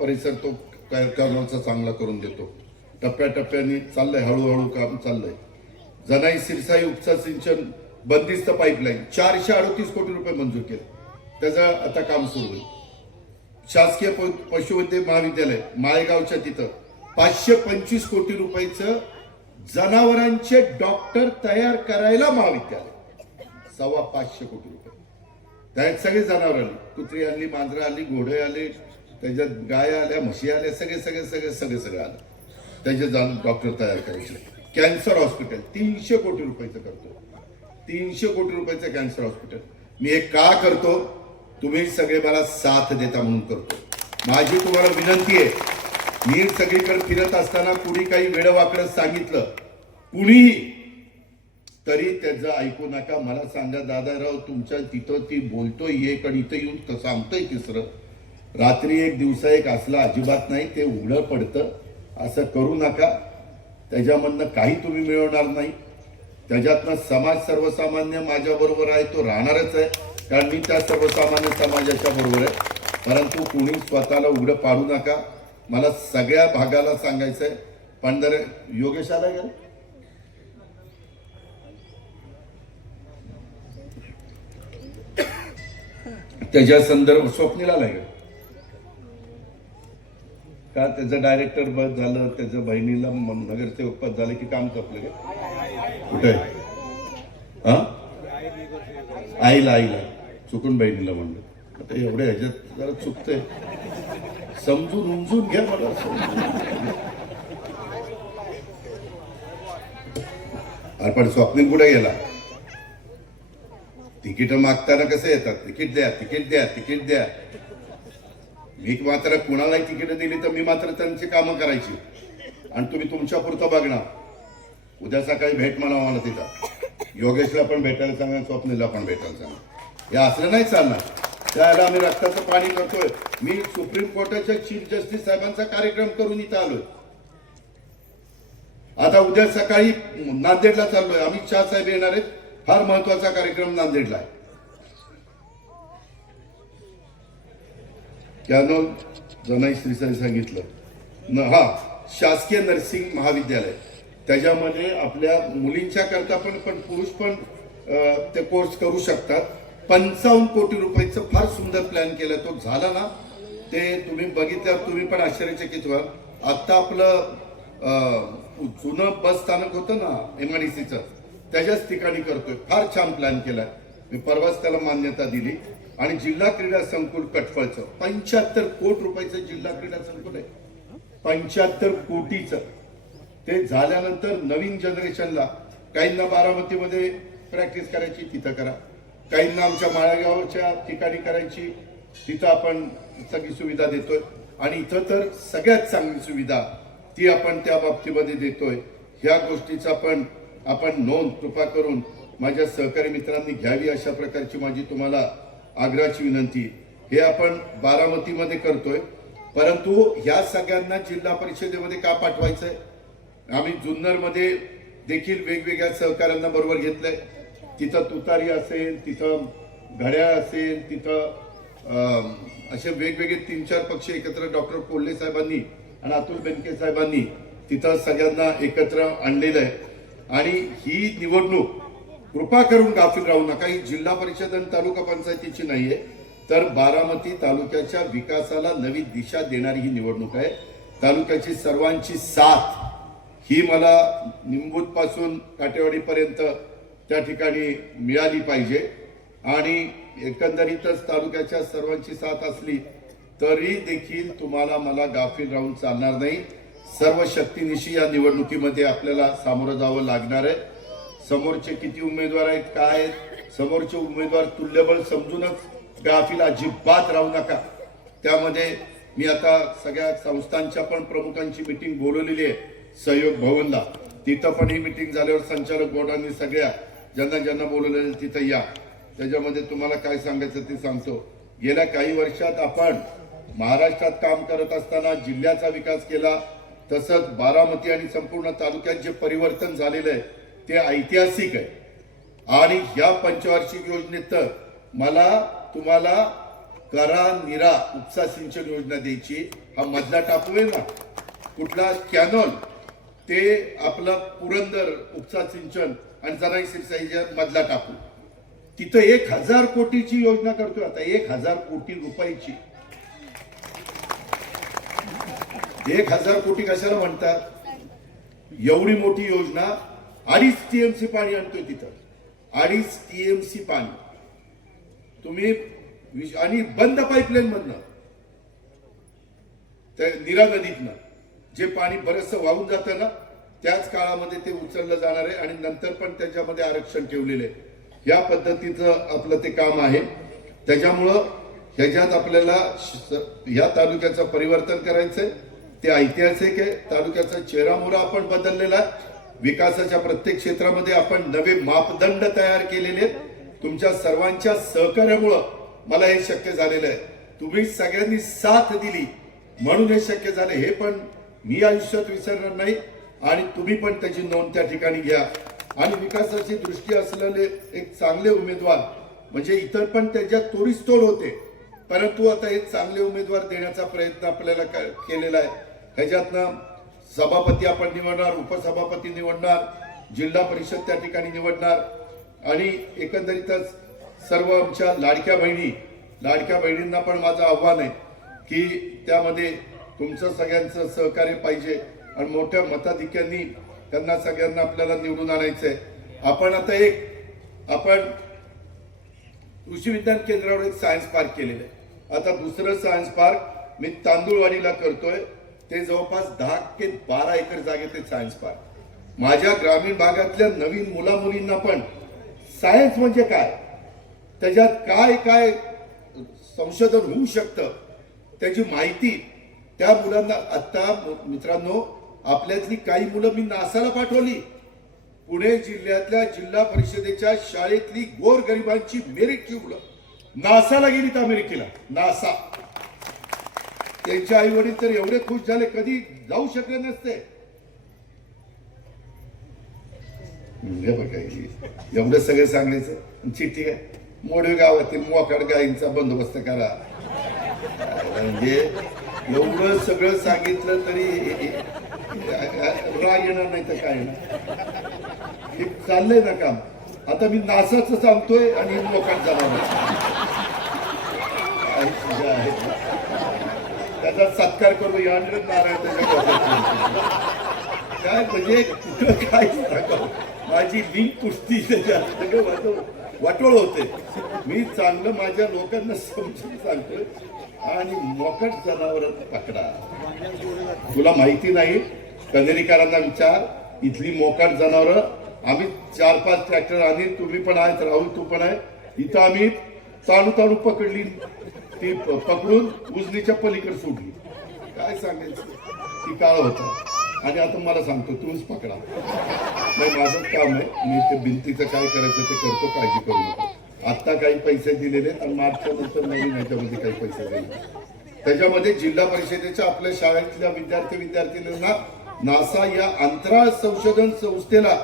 परिसर तो कॅनॉलचा चांगला करून देतो. टप्प्याटप्प्याने चाललंय, हळूहळू काम चाललंय. जनाई सिरसाई उपसा सिंचन बंदिस्त पाईपलाईन 438 कोटी रुपये मंजूर केले, त्याचं आता काम सुरू होईल. शासकीय पशुवैद्यक महाविद्यालय माळेगावच्या तिथं 525 कोटी रुपयाचं जनावरांचे डॉक्टर तयार करायला महाविद्यालय, 525 कोटी रुपये. त्यात सगळे जनावर आली, कुत्री आली, मांजरं आली, घोडे आले, त्याच्यात गाय आल्या, म्हशी आल्या, सगळे आलं. त्याचे डॉक्टर तयार करायचे. कॅन्सर हॉस्पिटल 300 कोटी रुपयाचं करतो. 300 कोटी रुपयाचं कॅन्सर हॉस्पिटल. मी हे का करतो? तुम्ही सगळे मला साथ देता म्हणून करतो. माझी तुम्हाला विनंती आहे, मी सगळीकडे फिरत असताना कुणी काही वेडवाकडं सांगितलं, कुणीही, तरी त्याचं ऐकू नका. मला सांगा, दादाराव तुमच्या तिथं ती बोलतोय एक आणि इथं येऊन सांगतोय तिसरं. रात्री एक दिवसा एक असला अजिबात नाही, ते उघडं पडतं. असं करू नका. त्याच्यामधनं काही तुम्ही मिळवणार नाही. त्याच्यातनं समाज सर्वसामान्य माझ्याबरोबर आहे, तो राहणारच आहे, कारण मी त्या सर्वसामान्य समाजाच्या बरोबर आहे. परंतु कुणी स्वतःला उघडं पाडू नका. मला सगळ्या भागाला सांगायचं आहे. पंढर योगेश आला गेला, त्याच्या संदर्भ स्वप्नीला लागेल का? त्याचं डायरेक्टर पद झालं, त्याच्या बहिणीला नगरसेवक पद झालं की काम कपलं का? कुठे? हा, आईला चुकून बहिणीला म्हणलं. आता एवढे ह्याच्यात जरा चुकतंय, समजून उमजून घ्या मला. अरे पण स्वप्नील कुठे गेला? तिकीट मागताना कसं येतात, तिकीट द्या, तिकीट द्या, तिकीट द्या. मी मात्र कुणालाही तिकीट दिली तर मी मात्र त्यांची कामं करायची आणि तुम्ही तुमच्या पुरतं बघणार. उद्या सकाळी भेट मला तिथं. योगेशला पण भेटायला सांगा, स्वप्नीला पण भेटायला सांगा. हे असलं नाही चालणार. त्याला आम्ही रक्ताचं पाणी करतोय. मी सुप्रीम कोर्टाच्या चीफ जस्टिस साहेबांचा कार्यक्रम करून इथं आलोय. आता उद्या सकाळी नांदेडला चाललोय. अमित शहा साहेब येणार आहेत. फार महत्वाचा कार्यक्रम नांदेडला आहे. कॅनॉल जनाई श्रीसाई सांगितलं हा, शासकीय नर्सिंग महाविद्यालय, त्याच्यामध्ये आपल्या मुलींच्या करता पण पुरुष पण ते कोर्स करू शकतात. 55 कोटी रुपयाचं फार सुंदर प्लॅन केला. तो झाला ना, ते तुम्ही बघितल्यावर तुम्ही पण आश्चर्यचकित व्हाल. आता आपलं जुनं बस स्थानक होतं ना MIDCचं, त्याच्याच ठिकाणी करतोय. फार छान प्लॅन केलाय. मी परवाच त्याला मान्यता दिली. आणि जिल्हा क्रीडा संकुल कटफळचं 75 कोटी रुपयाचं जिल्हा क्रीडा संकुल आहे. 75 कोटीचं. ते झाल्यानंतर नवीन जनरेशनला, काहींना बारामतीमध्ये प्रॅक्टिस करायची तिथं करा, काहींना आमच्या माळेगावच्या ठिकाणी करायची तिथं आपण सगळी सुविधा देतोय. आणि इथं तर सगळ्यात चांगली सुविधा ती आपण त्या बाबतीमध्ये देतोय. ह्या गोष्टीचा पण आपण नोंद कृपा करून माझ्या सहकारी मित्रांनी घ्यावी, अशा प्रकारची माझी तुम्हाला आग्रहाची विनंती. हे आपण बारामतीमध्ये करतोय, परंतु ह्या सगळ्यांना जिल्हा परिषदेमध्ये का पाठवायचंय? आम्ही जुन्नरमध्ये देखील वेगवेगळ्या सहकाऱ्यांना बरोबर घेतलंय. तिथं तुतारी असेल, तिथं घड्याळ असेल, तिथं असे वेगवेगळे 3-4 पक्ष एकत्र डॉक्टर कोल्हे साहेबांनी आणि अतुल बेनके साहेबांनी तिथं सगळ्यांना एकत्र आणलेलं आहे. आणि ही निवडणूक कृपा करून गाफील राहू नका. ही जिल्हा परिषद आणि तालुका पंचायतीची नाहीये, तर बारामती तालुक्याच्या विकासाला नवी दिशा देणारी ही निवडणूक आहे. तालुक्याची सर्वांची साथ ही मला निंबूत पासून काटेवाडीपर्यंत त्या ठिकाणी मिळाली पाहिजे. आणि एकंदरीतच तालुक्याच्या सर्वांची साथ असली तरी देखील तुम्हाला मला गाफील राहून चालणार नाही. सर्व शक्तीनिशी या निवडणुकीमध्ये आपल्याला सामोरं जावं लागणार आहे. समोरचे किती उमेदवार आहेत, काय आहेत, समोरचे उमेदवार तुल्यबळ समजूनच गाफील अजिबात राहू नका. त्यामध्ये मी आता सगळ्या संस्थांच्या पण प्रमुखांची मीटिंग बोलवलेली आहे सहयोग भवनला. तिथं पण ही मीटिंग झाल्यावर संचालक बोर्डांनी सगळ्या ज्यांना बोलवलेलं तिथं या. त्याच्यामध्ये तुम्हाला काय सांगायचं ते सांगतो. गेल्या काही वर्षात आपण महाराष्ट्रात काम करत असताना जिल्ह्याचा विकास केला, तसंच बारामती आणि संपूर्ण तालुक्यात जे परिवर्तन झालेलं आहे ते ऐतिहासिक आहे. आणि ह्या पंचवार्षिक योजनेत तर मला तुम्हाला करा निरा उपसा सिंचन योजना द्यायची. हा मधला टाकू आहे ना कुठला कॅनॉल, ते आपलं पुरंदर उपसा सिंचन आणि जनाई सिरसाईच्या मधला टाकू. तिथं 1000 कोटीची योजना करतोय आता. 1000 कोटी रुपयाची. 1000 कोटी कशाला म्हणतात? एवढी मोठी योजना 2.5 TMC पाणी आणतोय तिथं. 2.5 TMC पाणी तुम्ही, आणि बंद पाईपलाईन मधनं त्या नीरा नदीतनं जे पाणी बरचसं वाहून जातं ना, त्याच काळामध्ये ते उचललं जाणार आहे. आणि नंतर पण त्याच्यामध्ये आरक्षण ठेवलेलं आहे. या पद्धतीचं आपलं ते काम आहे. त्याच्यामुळं ह्याच्यात आपल्याला ह्या तालुक्याचं परिवर्तन करायचंय. ते ऐतिहासिक आहे. तालुक्याचा चेहरामोहरा आपण बदललेला आहे. विकासाच्या प्रत्येक क्षेत्रामध्ये आपण नवे मापदंड तयार केलेले आहेत. तुमच्या सर्वांच्या सहकार्यामुळं मला हे शक्य झालेलं आहे. तुम्ही सगळ्यांनी साथ दिली म्हणून हे शक्य झाले. हे पण मी आयुष्यात विसरणार नाही. आणि तुम्ही पण त्याची नोंद त्या ठिकाणी घ्या. आणि विकासाची दृष्टी असलेले एक चांगले उमेदवार, म्हणजे इतर पण त्याच्यात तोडीसतोड होते, परंतु आता हे चांगले उमेदवार देण्याचा प्रयत्न आपल्याला केलेला आहे. ह्याच्यातनं सभापती आपण निवडणार, उपसभापती निवडणार, जिल्हा परिषद त्या ठिकाणी निवडणार. आणि एकंदरीतच सर्व आमच्या लाडक्या बहिणींना पण माझं आव्हान आहे की त्यामध्ये तुमचं सगळ्यांचं सहकार्य पाहिजे. आणि मोठ्या मताधिक्यांनी त्यांना सगळ्यांना आपल्याला निवडून आणायचंय. आपण कृषी विज्ञान केंद्रावर एक सायन्स पार्क केलेलं आहे. आता दुसरं सायन्स पार्क मी तांदूळवाडीला करतोय. ते जवळपास 10 ते 12 एकर जागेत ते सायन्स पार्क. माझ्या ग्रामीण भागातल्या नवीन मुलामुलींना पण सायन्स म्हणजे काय, त्याच्यात काय काय संशोधन होऊ शकतं त्याची माहिती त्या मुलांना. आता मित्रांनो, आपल्यातली काही मुलं मी नासाला पाठवली. पुणे जिल्ह्यातल्या जिल्हा परिषदेच्या शाळेतली गोरगरिबांची मेरिटची मुलं नासाला गेलीत, अमेरिकेला. नासा. त्यांचे आई वडील तर एवढे खुश झाले, कधी जाऊ शकले नसते. एवढं सगळं सांगायचं. चिठ्ठी काय, मोडवे गावातील मोकाड गायींचा बंदोबस्त करा. म्हणजे एवढं सगळं सांगितलं तरी राग येणार नाही तर काय ना. हे चाललंय ना काम. आता मी नासाचं सांगतोय आणि मोकाट जनावर त्याचा सत्कार करू या नारायण काय म्हणजे कुठं काय सांगावं. माझी लिंक कुस्ती त्याच्यात सगळं वाटोळ होते. मी चांगलं माझ्या लोकांना समजून सांगतोय आणि मोकाट जनावर पकडा. तुला माहिती नाही, कनेरीकरांना विचार, इथली मोकाट जनावर आम्ही 4-5 ट्रॅक्टर आणि तुम्ही पण आहेत, राहुल तू पण आहे, इथं आम्ही ताणू पकडली, ती पकडून उजनीच्या पलीकडे सोडली. काय सांगायचं, ती काळ होता. आणि आता मला सांगतो तुम्हीच पकडा. नाही, माझंच काम आहे, मी ते भिंतीचं काय करायचं ते करतो, काळजी करू नका. आत्ता काही पैसे दिलेले आणि मार्चच्या नंतर नवीन ह्याच्यामध्ये काही पैसे दिले. त्याच्यामध्ये जिल्हा परिषदेच्या आपल्या शाळेतल्या विद्यार्थ्यांना नासा या अंतराळ संशोधन संस्थेला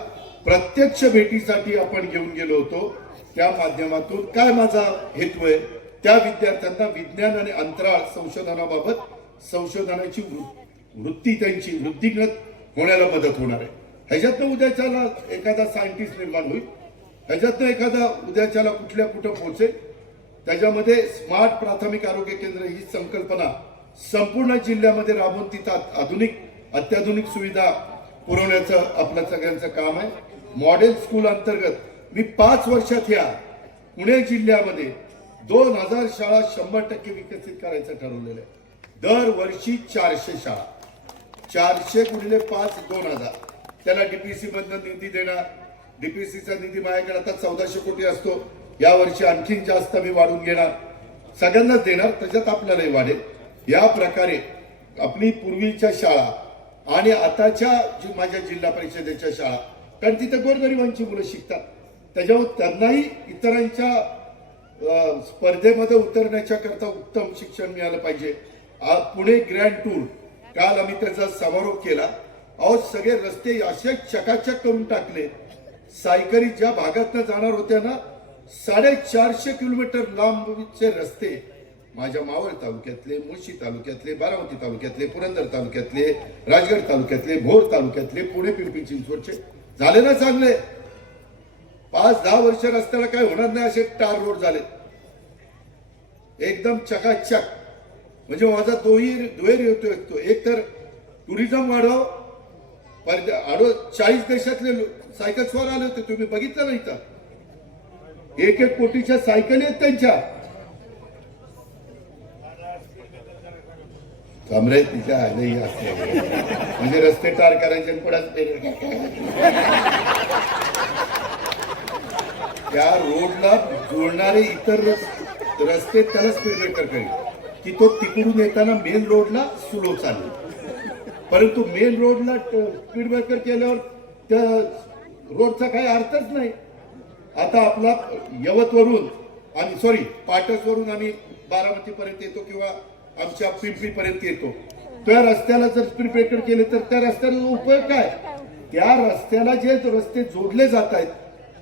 प्रत्यक्ष भेटीसाठी आपण घेऊन गेलो होतो. त्या माध्यमातून काय माझा हेतू आहे, त्या विद्यार्थ्यांना विज्ञान आणि अंतराळ संशोधनाबाबत संशोधनाची वृत्ती, त्यांची वृद्धिंगत होण्याला मदत होणार आहे. ह्याच्यातनं उद्याच्याला एखादा सायंटिस्ट निर्माण होईल, ह्याच्यातनं एखादा उद्याच्याला कुठं पोहोचेल. त्याच्यामध्ये स्मार्ट प्राथमिक आरोग्य केंद्र ही संकल्पना संपूर्ण जिल्ह्यामध्ये राबवून तिथं अत्याधुनिक सुविधा पुरवण्याचं आपलं सगळ्यांचं काम आहे. मॉडेल स्कूल अंतर्गत मी 5 वर्षात ह्या पुणे जिल्ह्यामध्ये 2000 शाळा 100% विकसित करायचं ठरवलेलं आहे. दरवर्षी 400 शाळा, 400 गुणिले 5 2000. त्याला डीपीसी मधनं निधी देणार. डीपीसीचा निधी माझ्याकडे आता 1400 कोटी असतो. या वर्षी आणखीन जास्त मी वाढून घेणार, सगळ्यांनाच देणार, त्याच्यात आपल्यालाही वाढेल. या प्रकारे आपली पूर्वीच्या शाळा आणि आताच्या माझ्या जिल्हा परिषदेच्या शाळा, कारण तिथे गोरगरिबांची मुलं शिकतात, त्याच्यावर त्यांनाही इतरांच्या स्पर्धेमध्ये उतरण्याच्या करता उत्तम शिक्षण मिळालं पाहिजे. पुणे ग्रँड टूर, काल आम्ही त्याचा समारोप केला. अहो, सगळे रस्ते असे चकाचक करून टाकले. सायकली ज्या भागातनं जाणार होत्या ना, 450 किलोमीटर लांबचे रस्ते माझ्या मावळ तालुक्यातले, मुळशी तालुक्यातले, बारामती तालुक्यातले, पुरंदर तालुक्यातले, राजगड तालुक्यातले, भोर तालुक्यातले, पुणे पिंपरी चिंचवडचे झाले ना चांगले. 5-10 वर्ष रस्त्याला काय होणार नाही असे टार रोड झाले, एकदम चकाचक. म्हणजे माझा दुहेरी होतो. एक तर टुरिझम वाढव, 40 देशातले सायकल स्वार आले होते, तुम्ही बघितलं नाही तर 1-1 कोटीच्या सायकली आहेत त्यांच्या. कमरे तिच्या आलेही असते, म्हणजे रस्ते टार करायचे पुढे त्या रोडला जोडणारे इतर रस्ते त्याला स्पीड ब्रेकर करेल की तो तिकडून येताना मेन रोडला स्लो चालेल. परंतु मेन रोडला स्पीड ब्रेकर केल्यावर त्या रोडचा काही अर्थच नाही. आता आपला यवतवरून आणि पाटसवरून आम्ही बारामती पर्यंत येतो किंवा आमच्या पिंपरी पर्यंत येतो. त्या रस्त्याला जर स्पीड ब्रेकर केले तर त्या रस्त्याचा उपयोग काय? त्या रस्त्याला जे रस्ते जोडले जात आहेत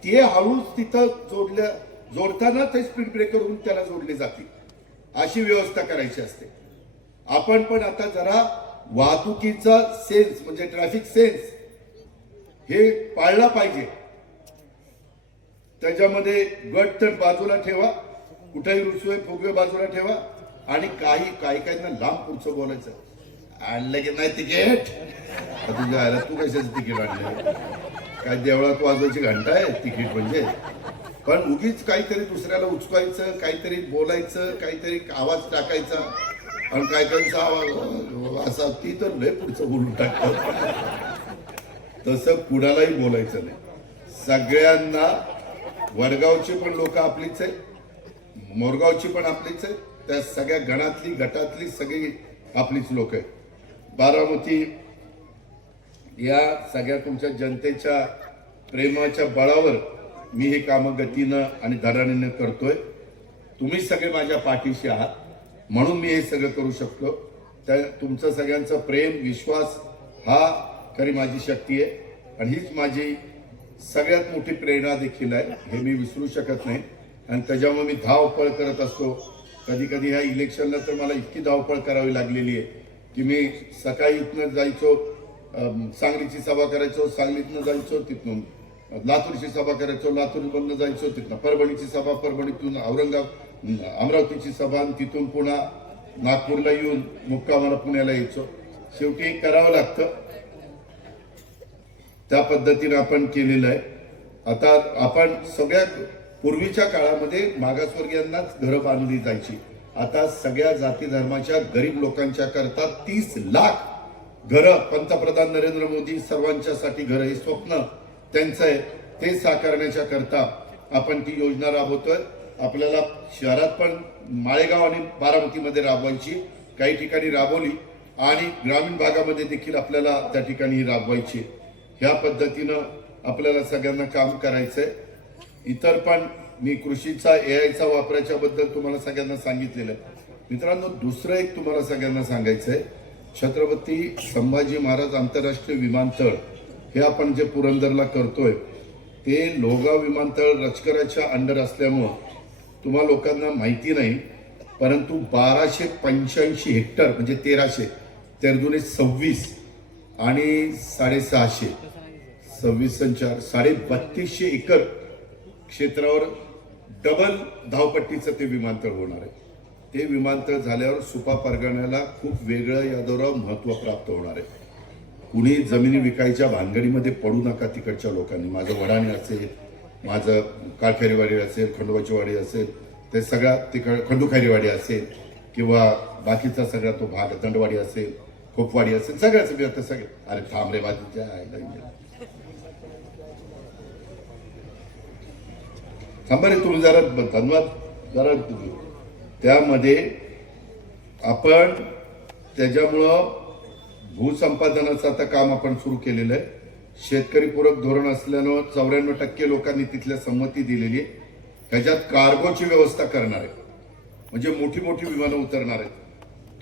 ते हळूच तिथं जोडताना ते स्पीड ब्रेकर होऊन त्याला जोडले जातील, अशी व्यवस्था करायची असते. आपण पण आता जरा वाहतुकीचा सेन्स म्हणजे ट्रॅफिक सेन्स हे पाळला पाहिजे. त्याच्यामध्ये गट तर बाजूला ठेवा, कुठेही रुसवे फुगवे बाजूला ठेवा. आणि काही लांब पुढचं बोलायचं, आणलं की नाही तिकीट, तुझ्या आला तू कशाचं तिकीट आणलं, काय देवळात वाजवायची घंटा आहे तिकीट म्हणजे. पण उगीच काहीतरी दुसऱ्याला उचकायचं, काहीतरी बोलायचं, काहीतरी आवाज टाकायचा आणि काहीचा आवाज असा, ती तर लय पुढचं बोलून टाकतात. तसं कुणालाही बोलायचं नाही. सगळ्यांना, वडगावची पण लोक आपलीच आहे, मोरगावची पण आपलीच आहे, त्या सगळ्या गटातली सगळी आपलीच लोक आहेत. बारामती या सगळ्या तुमच्या जनतेच्या प्रेमाच्या बळावर मी हे कामं गतीनं आणि धडाडीनं करतोय. तुम्ही सगळे माझ्या पाठीशी आहात म्हणून मी हे सगळं करू शकतो. त्या तुमचं सगळ्यांचं प्रेम विश्वास हा खरी माझी शक्ती आहे आणि हीच माझी सगळ्यात मोठी प्रेरणा देखील आहे, हे मी विसरू शकत नाही. आणि त्याच्यामुळे मी धावपळ करत असतो. कधी कधी ह्या इलेक्शनला तर मला इतकी धावपळ करावी लागलेली आहे की मी सकाळी इथनं जायचो, सांगलीची सभा करायचो, सांगलीतनं जायचो, तिथून लातूरची सभा करायचो, लातूरमधनं जायचो, तिथनं परभणीची सभा, परभणीतून अमरावतीची सभा, आणि तिथून पुन्हा नागपूरला येऊन मुक्कामाला पुण्याला यायचो. शेवटी करावं लागतं, त्या पद्धतीने आपण केलेलं आहे. आता आपण सगळ्यात पूर्वीच्या काळामध्ये मागासवर्गीयांनाच घरं बांधली जायची. आता सगळ्या जाती धर्माच्या गरीब लोकांच्या करता 30 लाख घरं, पंतप्रधान नरेंद्र मोदी सर्वांच्यासाठी घरं, हे स्वप्न त्यांचं आहे, ते साकारण्याच्या करता आपण ती योजना राबवतोय. आपल्याला शहरात पण माळेगाव आणि बारामतीमध्ये राबवायची, काही ठिकाणी राबवली, आणि ग्रामीण भागामध्ये देखील आपल्याला त्या ठिकाणी राबवायची. ह्या पद्धतीनं आपल्याला सगळ्यांना काम करायचंय. इतर पण मी कृषीचा एआयचा वापराच्या बद्दल तुम्हाला सगळ्यांना सांगितलेलं आहे. मित्रांनो, दुसरं एक तुम्हाला सगळ्यांना सांगायचंय, छत्रपती संभाजी महाराज आंतरराष्ट्रीय विमानतळ हे आपण जे पुरंदरला करतोय, ते लोहगाव विमानतळ लष्कराच्या अंडर असल्यामुळं तुम्हा लोकांना माहिती नाही, परंतु 1285 हेक्टर म्हणजे 1300 तेरदुने 26 आणि 650, 26 आणि 4 3200 एकर क्षेत्रावर डबल धावपट्टीचं ते विमानतळ होणार आहे. ते विमानतळ झाल्यावर सुपा परगण्याला खूप वेगळं यादवराव महत्व प्राप्त होणार आहे. कुणी जमिनी विकायच्या भानगडीमध्ये पडू नका तिकडच्या लोकांनी. माझं वडाणे असेल, माझं काळखेरीवाडी असेल, खंडोबाची वाडी असेल, ते सगळ्या तिकड खंडूखारीवाडी असेल, किंवा बाकीचा सगळा तो भाग दंडवाडी असेल, खोपवाडी असेल, सगळ्याच आता सगळे. अरे थांबरे बाजूच्या थांबा रे, तुम्ही जरा धन्यवाद. जरा त्यामध्ये आपण त्याच्यामुळं भूसंपादनाचं आता काम आपण सुरू केलेलं आहे. शेतकरी पूरक धोरण असल्यानं 94% लोकांनी तिथल्या संमती दिलेली आहे. ह्याच्यात कार्गोची व्यवस्था करणार आहे, म्हणजे मोठी मोठी विमानं उतरणार आहेत.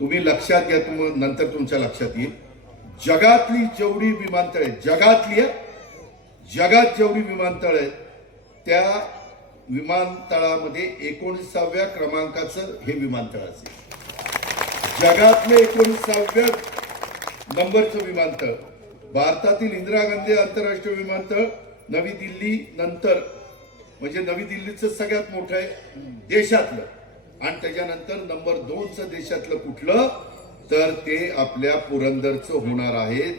तुम्ही लक्षात घ्या, नंतर तुमच्या लक्षात येईल, जगातली जेवढी विमानतळ आहेत, जगात जेवढी विमानतळ आहेत, त्या विमानतळामध्ये 19व्या क्रमांकाचं हे विमानतळ असेल. जगातलं 19व्या नंबरचं विमानतळ. भारतातील इंदिरा गांधी आंतरराष्ट्रीय विमानतळ नवी दिल्ली नंतर, म्हणजे नवी दिल्लीचं सगळ्यात मोठं आहे देशातलं, आणि त्याच्यानंतर नंबर 2चं देशातलं कुठलं, तर ते आपल्या पुरंदरचं होणार आहे.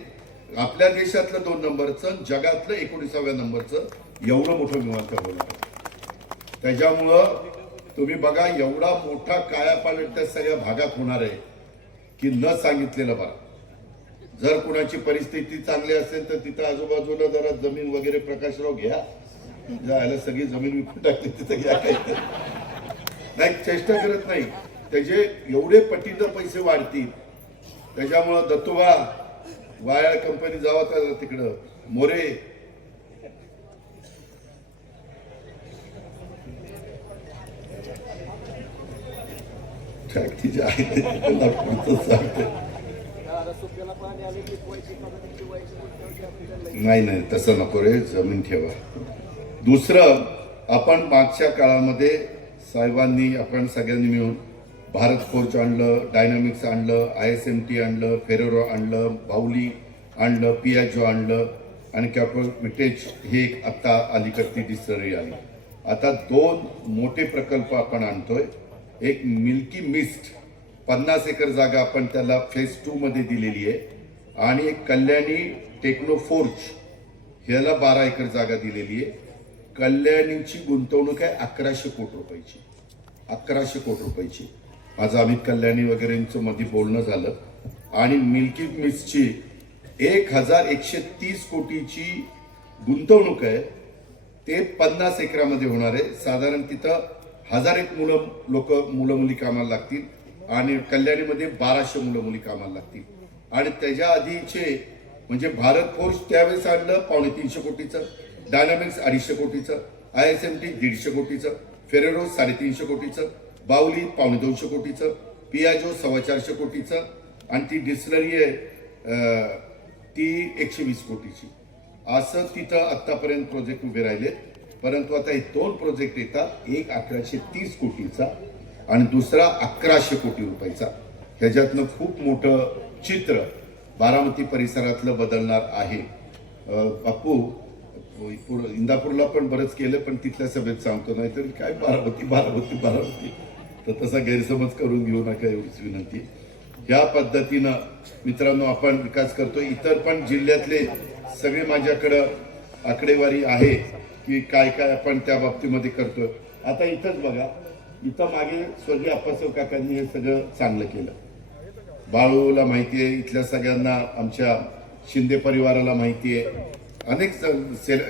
आपल्या देशातलं 2 नंबरचं, जगातलं 19व्या नंबरचं एवढं मोठं विमानतळ होणार आहे. त्याच्यामुळं तुम्ही बघा, एवढा मोठा कायापालट त्या सगळ्या भागात होणार आहे की न सांगितलेलं बरं. जर कुणाची परिस्थिती चांगली असेल तर तिथं आजूबाजूला जरा जमीन वगैरे प्रकाशराव घ्या, जायला सगळी जमीन विकून टाकली तिथं घ्या, काही नाही, चेष्टा करत नाही. त्याचे एवढे पटीनं पैसे वाढतील. त्याच्यामुळं दत्तोबा वायाळ कंपनी जावा तर तिकडं मोरे, नाही तसं नको रे, जमीन ठेवा. दुसरं, आपण मागच्या काळामध्ये साहेबांनी, आपण सगळ्यांनी मिळून भारत फोर्ज आणलं, डायनामिक्स आणलं, ISMT आणलं, फेरेरो आणलं, बाहुली आणलं, पियाजो आणलं, आणि कॅपोविटेज हे आता अलीकडची डिस्टलरी आली. आता 2 मोठे प्रकल्प आपण आणतोय. एक मिल्की मिस्ट 50 एकर जागा आपण त्याला फेज 2 मध्ये दिलेली आहे, आणि एक कल्याणी टेक्नोफोर्ज ह्याला 12 एकर जागा दिलेली आहे. कल्याणीची गुंतवणूक आहे 1100 कोटी रुपयाची, 1100 कोटी रुपयाची. माझं अमित कल्याणी वगैरेंचं मध्ये बोलणं झालं. आणि मिल्की मिस्टची 1130 कोटीची गुंतवणूक आहे, ते 50 एकरामध्ये होणार आहे. साधारण तिथं 1000 मुलं मुली कामाला लागतील, आणि कल्याणीमध्ये 1200 मुलं मुली कामाला लागतील. आणि त्याच्या आधीचे म्हणजे भारत फोर्स त्यावेळेस आणलं 350 कोटीचं, डायनामिक्स 250 कोटीचं, ISMT 150 कोटीचं, फेरेरो 350 कोटीचं, बाहुली 250 कोटीचं, पियाजो 425 कोटीचं, आणि ती डिस्लरी आहे ती 120 कोटीची. असं तिथं आतापर्यंत प्रोजेक्ट उभे राहिले. परंतु आता हे 2 प्रोजेक्ट येतात, एक 1130 कोटीचा आणि दुसरा 1100 कोटी रुपयाचा. ह्याच्यातनं खूप मोठं चित्र बारामती परिसरातलं बदलणार आहे. बापू, इंदापूरला पण बरंच केलं, पण तिथल्या सभेत सांगतो, नाही तर काय बारामती तर तसा गैरसमज करून घेऊ नका, एवढीच विनंती. या पद्धतीनं मित्रांनो आपण विकास करतो. इतर पण जिल्ह्यातले सगळे माझ्याकडं आकडेवारी आहे की काय काय आपण त्या बाबतीमध्ये करतोय. आता इथंच बघा, इथं मागे स्वर्गीय अप्पासाहेब काकांनी हे सगळं चांगलं केलं. बाळूला माहिती आहे, इथल्या सगळ्यांना आमच्या शिंदे परिवाराला माहिती आहे, अनेक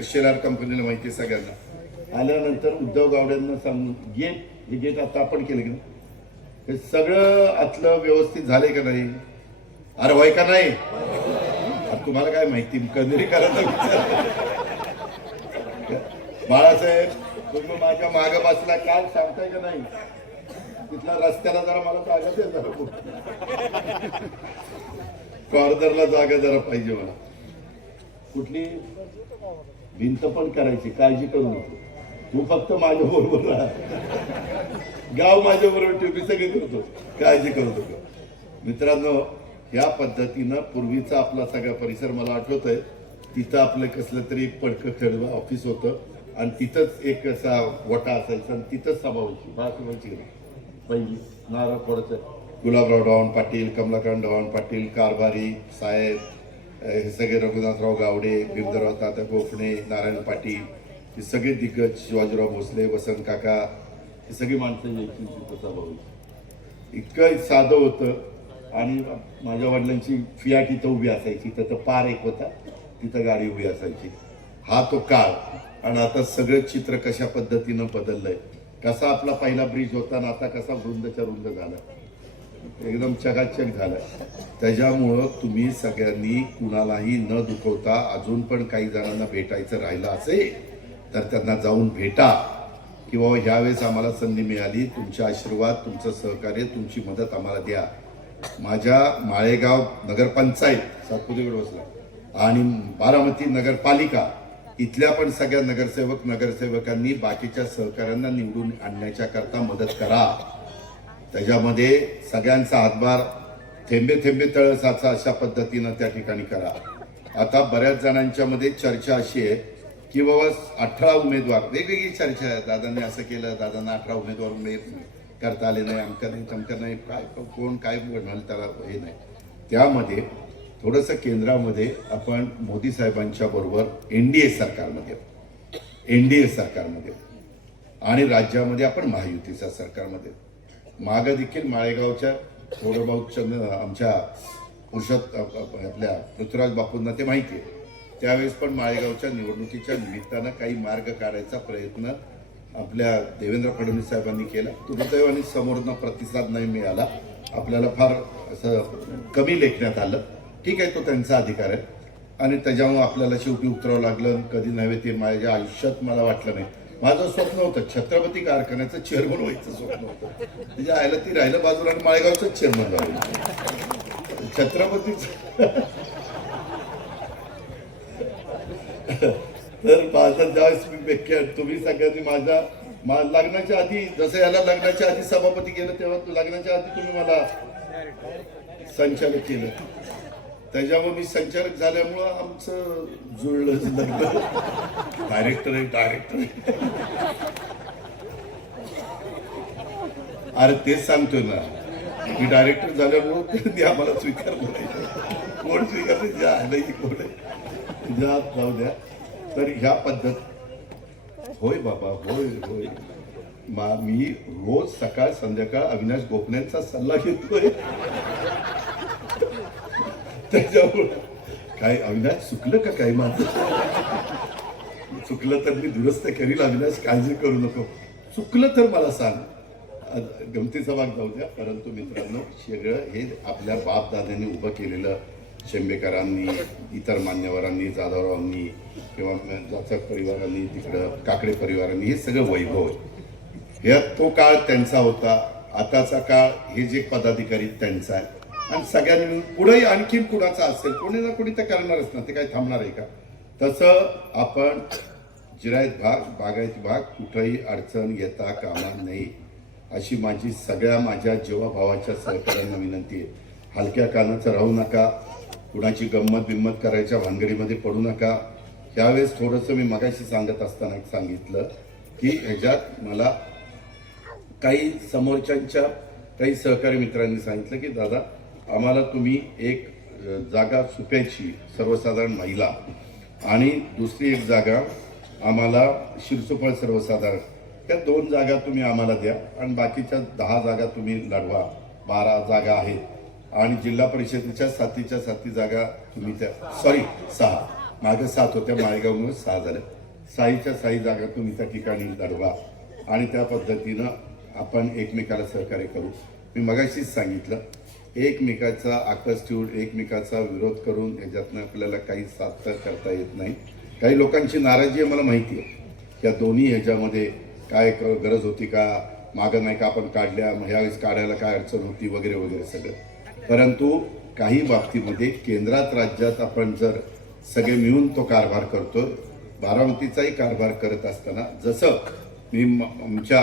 शेलार कंपनीला माहिती आहे सगळ्यांना. आल्यानंतर उद्धव गावड्यांना सांगून हे गेट आता आपण केलं की नाही, हे सगळं आतलं व्यवस्थित झालंय का नाही? अरे वय का नाही? तुम्हाला काय माहिती, कधीरी करायचा विचार. बाळासाहेब तुम्ही माझ्या मागे बसला, काय सांगताय का नाही? तिथल्या रस्त्याला जरा मला जागा दे, जरा कॉर्नरला जागा जरा पाहिजे मला. कुठली भिंत पण करायची, काळजी करू नको, तू फक्त माझ्या बरोबर राहा, गाव माझ्या बरोबर ठेव, मी सगळे करतो, काळजी करू नको. मित्रांनो या पद्धतीनं पूर्वीचा आपला सगळा परिसर मला आठवत आहे, तिथं आपलं कसलं तरी पडकं खेळ ऑफिस होतं आणि तिथंच एक असा वटा असायचा आणि तिथंच सभा व्हायची. बाळासाहेबांची पहिली नारळ फोडायचं, गुलाबराव ढवाण पाटील, कमलाकांत ढवाण पाटील, कारभारी साहेब, हे सगळे रघुनाथराव गावडे, भीमराव तात्या गोफणे, नारायण पाटील, हे सगळे दिग्गज, शिवाजीराव भोसले, वसंत काका, हे सगळी माणसं यायची तिथं सभा व्हायची. इतकं साधं होतं. आणि माझ्या वडिलांची फियाट इथं उभी असायची, तिथं पार एक होता, तिथं गाडी उभी असायची. हा तो काळ. आणि आता सगळं चित्र कशा पद्धतीनं बदललंय, कसा आपला पहिला ब्रिज होता आणि आता कसा रुंदच्या रुंद झाला, एकदम चकाचक झालाय. त्याच्यामुळं तुम्ही सगळ्यांनी कुणालाही न दुखवता, अजून पण काही जणांना भेटायचं राहिलं असेल तर त्यांना जाऊन भेटा, किंवा ह्यावेळेस आम्हाला संधी मिळाली, तुमचे आशीर्वाद, तुमचं सहकार्य, तुमची मदत आम्हाला द्या. माझ्या माळेगाव नगरपंचायत सातपुतेकडे बसला आणि बारामती नगरपालिका इथल्या पण सगळ्या नगरसेवकांनी बाकीच्या सहकाऱ्यांना निवडून आणण्याच्या करता मदत करा. त्याच्यामध्ये सगळ्यांचा हातभार, थेंबे थेंबे तळ साचा, अशा पद्धतीनं त्या ठिकाणी करा. आता बऱ्याच जणांच्या मध्ये चर्चा अशी आहे की बाबा 18 उमेदवार, वेगवेगळी चर्चा आहे, दादांनी असं केलं, दादांना 18 उमेदवार करता आले नाही, अमकं नाही तमकं नाही, काय कोण काय म्हणाल त्याला हे नाही. त्यामध्ये थोडंसं केंद्रामध्ये आपण मोदी साहेबांच्या बरोबर एनडीए सरकारमध्ये आणि राज्यामध्ये आपण महायुतीच्या सरकारमध्ये. मागं देखील माळेगावच्या थोडं बहुत आमच्या पुरुषात आपल्या पृथ्वीराज बापूंना ते माहिती आहे, त्यावेळेस पण माळेगावच्या निवडणुकीच्या निमित्तानं काही मार्ग काढायचा प्रयत्न आपल्या देवेंद्र फडणवीस साहेबांनी केला. दुर्दैवाने समोरनं प्रतिसाद नाही मिळाला, आपल्याला फार असं कमी लेखण्यात आलं. ठीक आहे, तो त्यांचा अधिकार आहे आणि त्याच्यामुळे आपल्याला शेवटी उतरावं लागलं. कधी नव्हे ते माझ्या आयुष्यात मला वाटलं नाही. माझं स्वप्न होतं छत्रपती कारखान्याचं चेअरमन व्हायचं स्वप्न होतं. त्याच्या आयला ती राहिलं बाजूला आणि माळेगावचंच चेअरमन व्हायचं छत्रपतीच. तर माझं ज्यावेळेस मी तुम्ही सगळ्यांनी माझ्या लग्नाच्या आधी, जसं याला लग्नाच्या आधी सभापती केलं, तेव्हा लग्नाच्या आधी तुम्ही मला संचालक केलं. त्याच्यामुळे मी संचालक झाल्यामुळं आमचं जुळलं लग्न. डायरेक्टर आहे. अरे तेच सांगतोय ना, मी डायरेक्टर झाल्यामुळं त्यांनी आम्हाला स्वीकारलं नाही. कोण स्वीकारलं? ज्या आलंही कोण आहे ज्या जाऊ द्या. तर ह्या पद्धत, होय बाबा, होय. मी रोज सकाळ संध्याकाळ अविनाश गोपण्यांचा सल्ला घेतोय. त्याच्यामुळे काय अविनाश चुकलं का काय? माझं चुकलं तर मी दुरुस्त करील, अविनाश काळजी करू नको. चुकलं तर मला सांग. गमतीचा भाग जाऊ द्या. परंतु मित्रांनो, सगळं हे आपल्या बापदादांनी उभं केलेलं, शेंबेकरांनी, इतर मान्यवरांनी, जाधवरावांनी किंवा जाचक परिवारांनी, तिकडं काकडे परिवारांनी, हे सगळं वैभव आहे. यात तो काळ त्यांचा होता, आताचा काळ हे जे पदाधिकारी त्यांचा आहे. आणि सगळ्यांनी पुढेही आणखीन कुणाचा असेल, कोणी ना कोणी तर करणारच ना, ते काय थांबणार आहे का? तसं आपण जिरायत बागायती भाग कुठंही अडचण येता कामा नये, अशी माझी सगळ्या माझ्या जीवाभावाच्या सहकाऱ्यांना विनंती आहे. हलक्या कानाचं राहू नका, कुणाची गंमत बिंमत करायच्या भानगडीमध्ये पडू नका. त्यावेळेस थोडंसं मी मगाशी सांगत असताना सांगितलं की ह्याच्यात मला काही समोरच्यांच्या काही सहकारी मित्रांनी सांगितलं की दादा आम्हाला तुम्ही एक जागा सुप्याची सर्वसाधारण महिला आणि दुसरी एक जागा आम्हाला शिरसोफळ सर्वसाधारण, त्या 2 जागा तुम्ही आम्हाला द्या आणि बाकीच्या 10 जागा तुम्ही लढवा. 12 जागा आहेत आणि जिल्हा परिषदेच्या 7च्या 7 जागा तुम्ही त्या 6 मागे 7 होत्या, माळेगावमुळे 6 झाल्या. 6च्या 6 जागा तुम्ही त्या ठिकाणी लढवा आणि त्या पद्धतीनं आपण एकमेकाला सहकार्य करू. मी मगाशीच सांगितलं एकमेकाचा आकस ठेवून एकमेकाचा विरोध करून याच्यातनं आपल्याला काही साध्य करता येत नाही. काही लोकांची नाराजी आहे मला माहिती आहे. या दोन्ही ह्याच्यामध्ये काय गरज होती का, मागं नाही का आपण काढल्या, ह्यावेळेस काढायला काय अडचण होती वगैरे वगैरे सगळं. परंतु काही बाबतीमध्ये केंद्रात राज्यात आपण जर सगळे मिळून तो कारभार करतो, बारामतीचाही कारभार करत असताना जसं मी आमच्या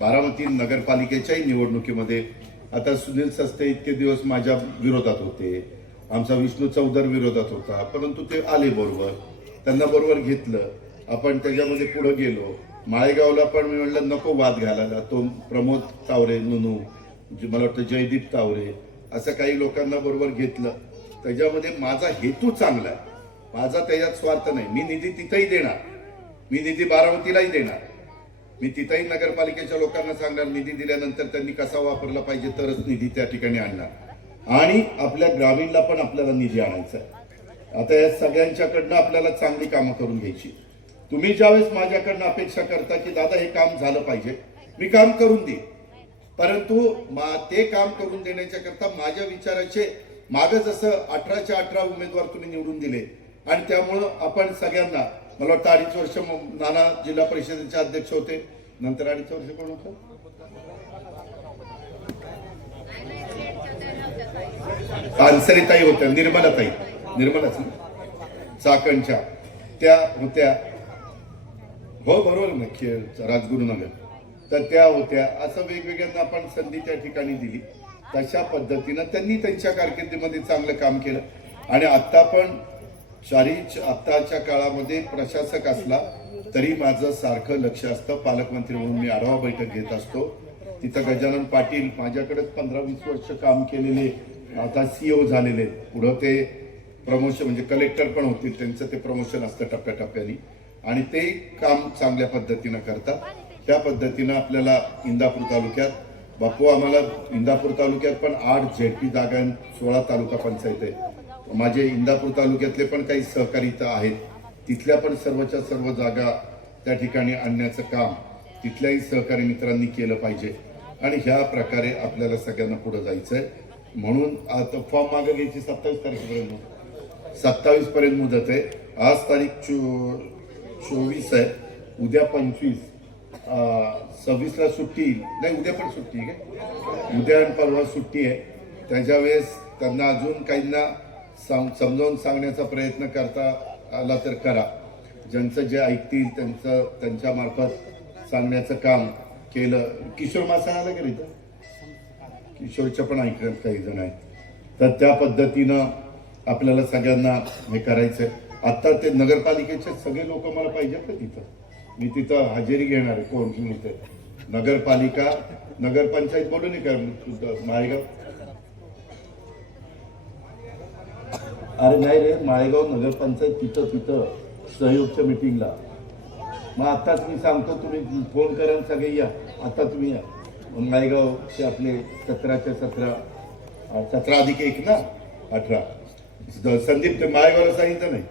बारामती नगरपालिकेच्याही निवडणुकीमध्ये आता सुनील सस्ते इतके दिवस माझ्या विरोधात होते, आमचा विष्णू चौधर विरोधात होता, परंतु ते आले बरोबर, त्यांना बरोबर घेतलं, आपण त्याच्यामध्ये पुढे गेलो. माळेगावला पण मी म्हणलं नको वाद घालायला, तो प्रमोद तावरे नुनू, मला वाटतं जयदीप तावरे, असं काही लोकांना बरोबर घेतलं. त्याच्यामध्ये माझा हेतू चांगला आहे, माझा त्याच्यात स्वार्थ नाही. मी निधी तिथंही देणार, मी निधी बारामतीलाही देणार, मी तिथंही नगरपालिकेच्या लोकांना सांगणार निधी दिल्यानंतर त्यांनी कसा वापरला पाहिजे तरच निधी त्या ठिकाणी आणणार आणि आपल्या ग्रामीणला पण आपल्याला निधी आणायचा आहे. आता या सगळ्यांच्याकडनं आपल्याला चांगली कामं करून घ्यायची. तुम्ही ज्यावेळेस माझ्याकडनं अपेक्षा करता की दादा हे काम झालं पाहिजे, मी काम करून देईन, परंतु ते काम करून देण्याच्या करता माझ्या विचाराचे मागं जसं 18च्या 18 उमेदवार तुम्ही निवडून दिले आणि त्यामुळं आपण सगळ्यांना, मला वाटतं 2.5 वर्ष नाना जिल्हा परिषदेचे अध्यक्ष होते, नंतर 2.5 वर्ष कोण होतं, पानसरीताई होत्या, निर्मलाच चाकणच्या त्या होत्या, हो बरोबर ना, राजगुरुनगर, तर त्या होत्या. असं वेगवेगळ्यांना आपण संधी त्या ठिकाणी दिली. तशा पद्धतीनं त्यांनी त्यांच्या कारकिर्दीमध्ये चांगलं काम केलं आणि आता पण आत्ताच्या काळामध्ये प्रशासक असला तरी माझं सारखं लक्ष असतं. पालकमंत्री म्हणून मी आढावा बैठक घेत असतो. तिथं गजानन पाटील माझ्याकडेच 15-20 वर्ष काम केलेले, आता CEO झालेले, पुढं ते प्रमोशन म्हणजे कलेक्टर पण होतील, त्यांचं ते प्रमोशन असतं टप्प्याटप्प्याने आणि ते काम चांगल्या पद्धतीनं करतात. त्या पद्धतीनं आपल्याला इंदापूर तालुक्यात, बापू आम्हाला इंदापूर तालुक्यात पण 8 ZP जागा, 16 तालुका पंचायत आहे. माझे इंदापूर तालुक्यातले पण काही सहकारी आहेत, तिथल्या पण सर्वच्या सर्व जागा त्या ठिकाणी आणण्याचं काम तिथल्याही सहकारी मित्रांनी केलं पाहिजे आणि ह्या प्रकारे आपल्याला सगळ्यांना पुढे जायचं आहे. म्हणून आता फॉर्म मागे घ्यायची 27 तारखेपर्यंत, 27 पर्यंत मुदत आहे. आज तारीख 24 आहे, उद्या 25, 26ला सुट्टी नाही, उद्या पण सुट्टी आहे, उद्या आणि परवा सुट्टी आहे. त्याच्या वेळेस त्यांना अजून काहींना समजावून सांगण्याचा प्रयत्न करता आला तर करा. ज्यांचं जे ऐकतील त्यांच्या मार्फत सांगण्याचं काम केलं. किशोर मासा आला का इथं, किशोरच्या पण ऐकत काही जण आहेत, तर त्या पद्धतीनं आपल्याला सगळ्यांना हे करायचंय. आता ते नगरपालिकेचे सगळे लोक मला पाहिजेत का तिथं, मी तिथं हजेरी घेणार आहे. कोण इथे नगरपालिका, नगरपंचायत बोलू नये का माळेगाव, अरे नाही रे, माळेगाव नगरपंचायत तिथं सहयोगच्या मिटिंगला. मग आताच मी सांगतो, तुम्ही फोन करा सगळे या, आता तुम्ही या. माळेगावचे आपले 17च्या 17 अधिक 1 ना 18, संदीप ते माळेगावला सांगितलं नाही.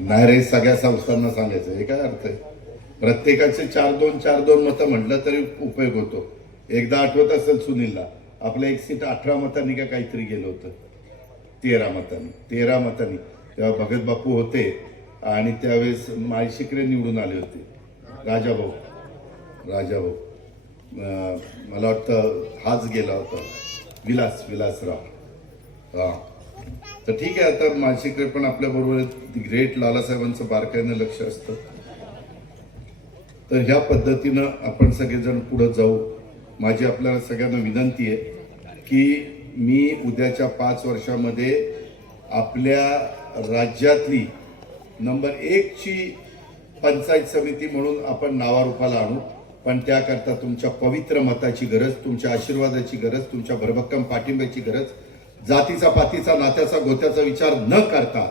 नाही रे, सगळ्या संस्थांना सांगायचं, हे काय अर्थ आहे. प्रत्येकाचे 4-2 मतं म्हटलं तरी उपयोग होतो. एकदा आठवत असेल सुनीलला, आपलं एक सीट 18 मतांनी का काहीतरी गेलं होतं, 13 मतांनी. तेव्हा भगत बापू होते आणि त्यावेळेस माळशिकरे निवडून आले होते, राजाभाऊ, मला वाटतं हाच गेला होता, विलासराव. हा, तर ठीक आहे. आता माळशिकरे पण आपल्या बरोबर, ग्रेट लालासाहेबांचं बारकाईनं लक्ष असतं. तर ह्या पद्धतीनं आपण सगळेजण पुढे जाऊ. माझी आपल्याला सगळ्यांना विनंती आहे की मी उद्याच्या 5 वर्षामध्ये आपल्या राज्यातली नंबर 1 ची पंचायत समिती म्हणून आपण नावारूपाला आणू, पण त्याकरता तुमच्या पवित्र मताची गरज, तुमच्या आशीर्वादाची गरज, तुमच्या भरभक्कम पाठिंब्याची गरज. जातीचा पातीचा नात्याचा गोत्याचा विचार न करता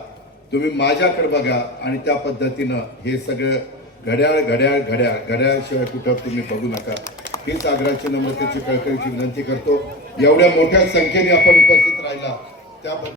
तुम्ही माझ्याकडे बघा आणि त्या पद्धतीनं हे सगळं घड्याळ घड्याळ घड्याळ घड्याळशिवाय कुठं तुम्ही बघू नका. हीच आग्रहाची नम्रतेची कळकळीची विनंती करतो. एवढ्या मोठ्या संख्येने आपण उपस्थित राहिला त्याबद्दल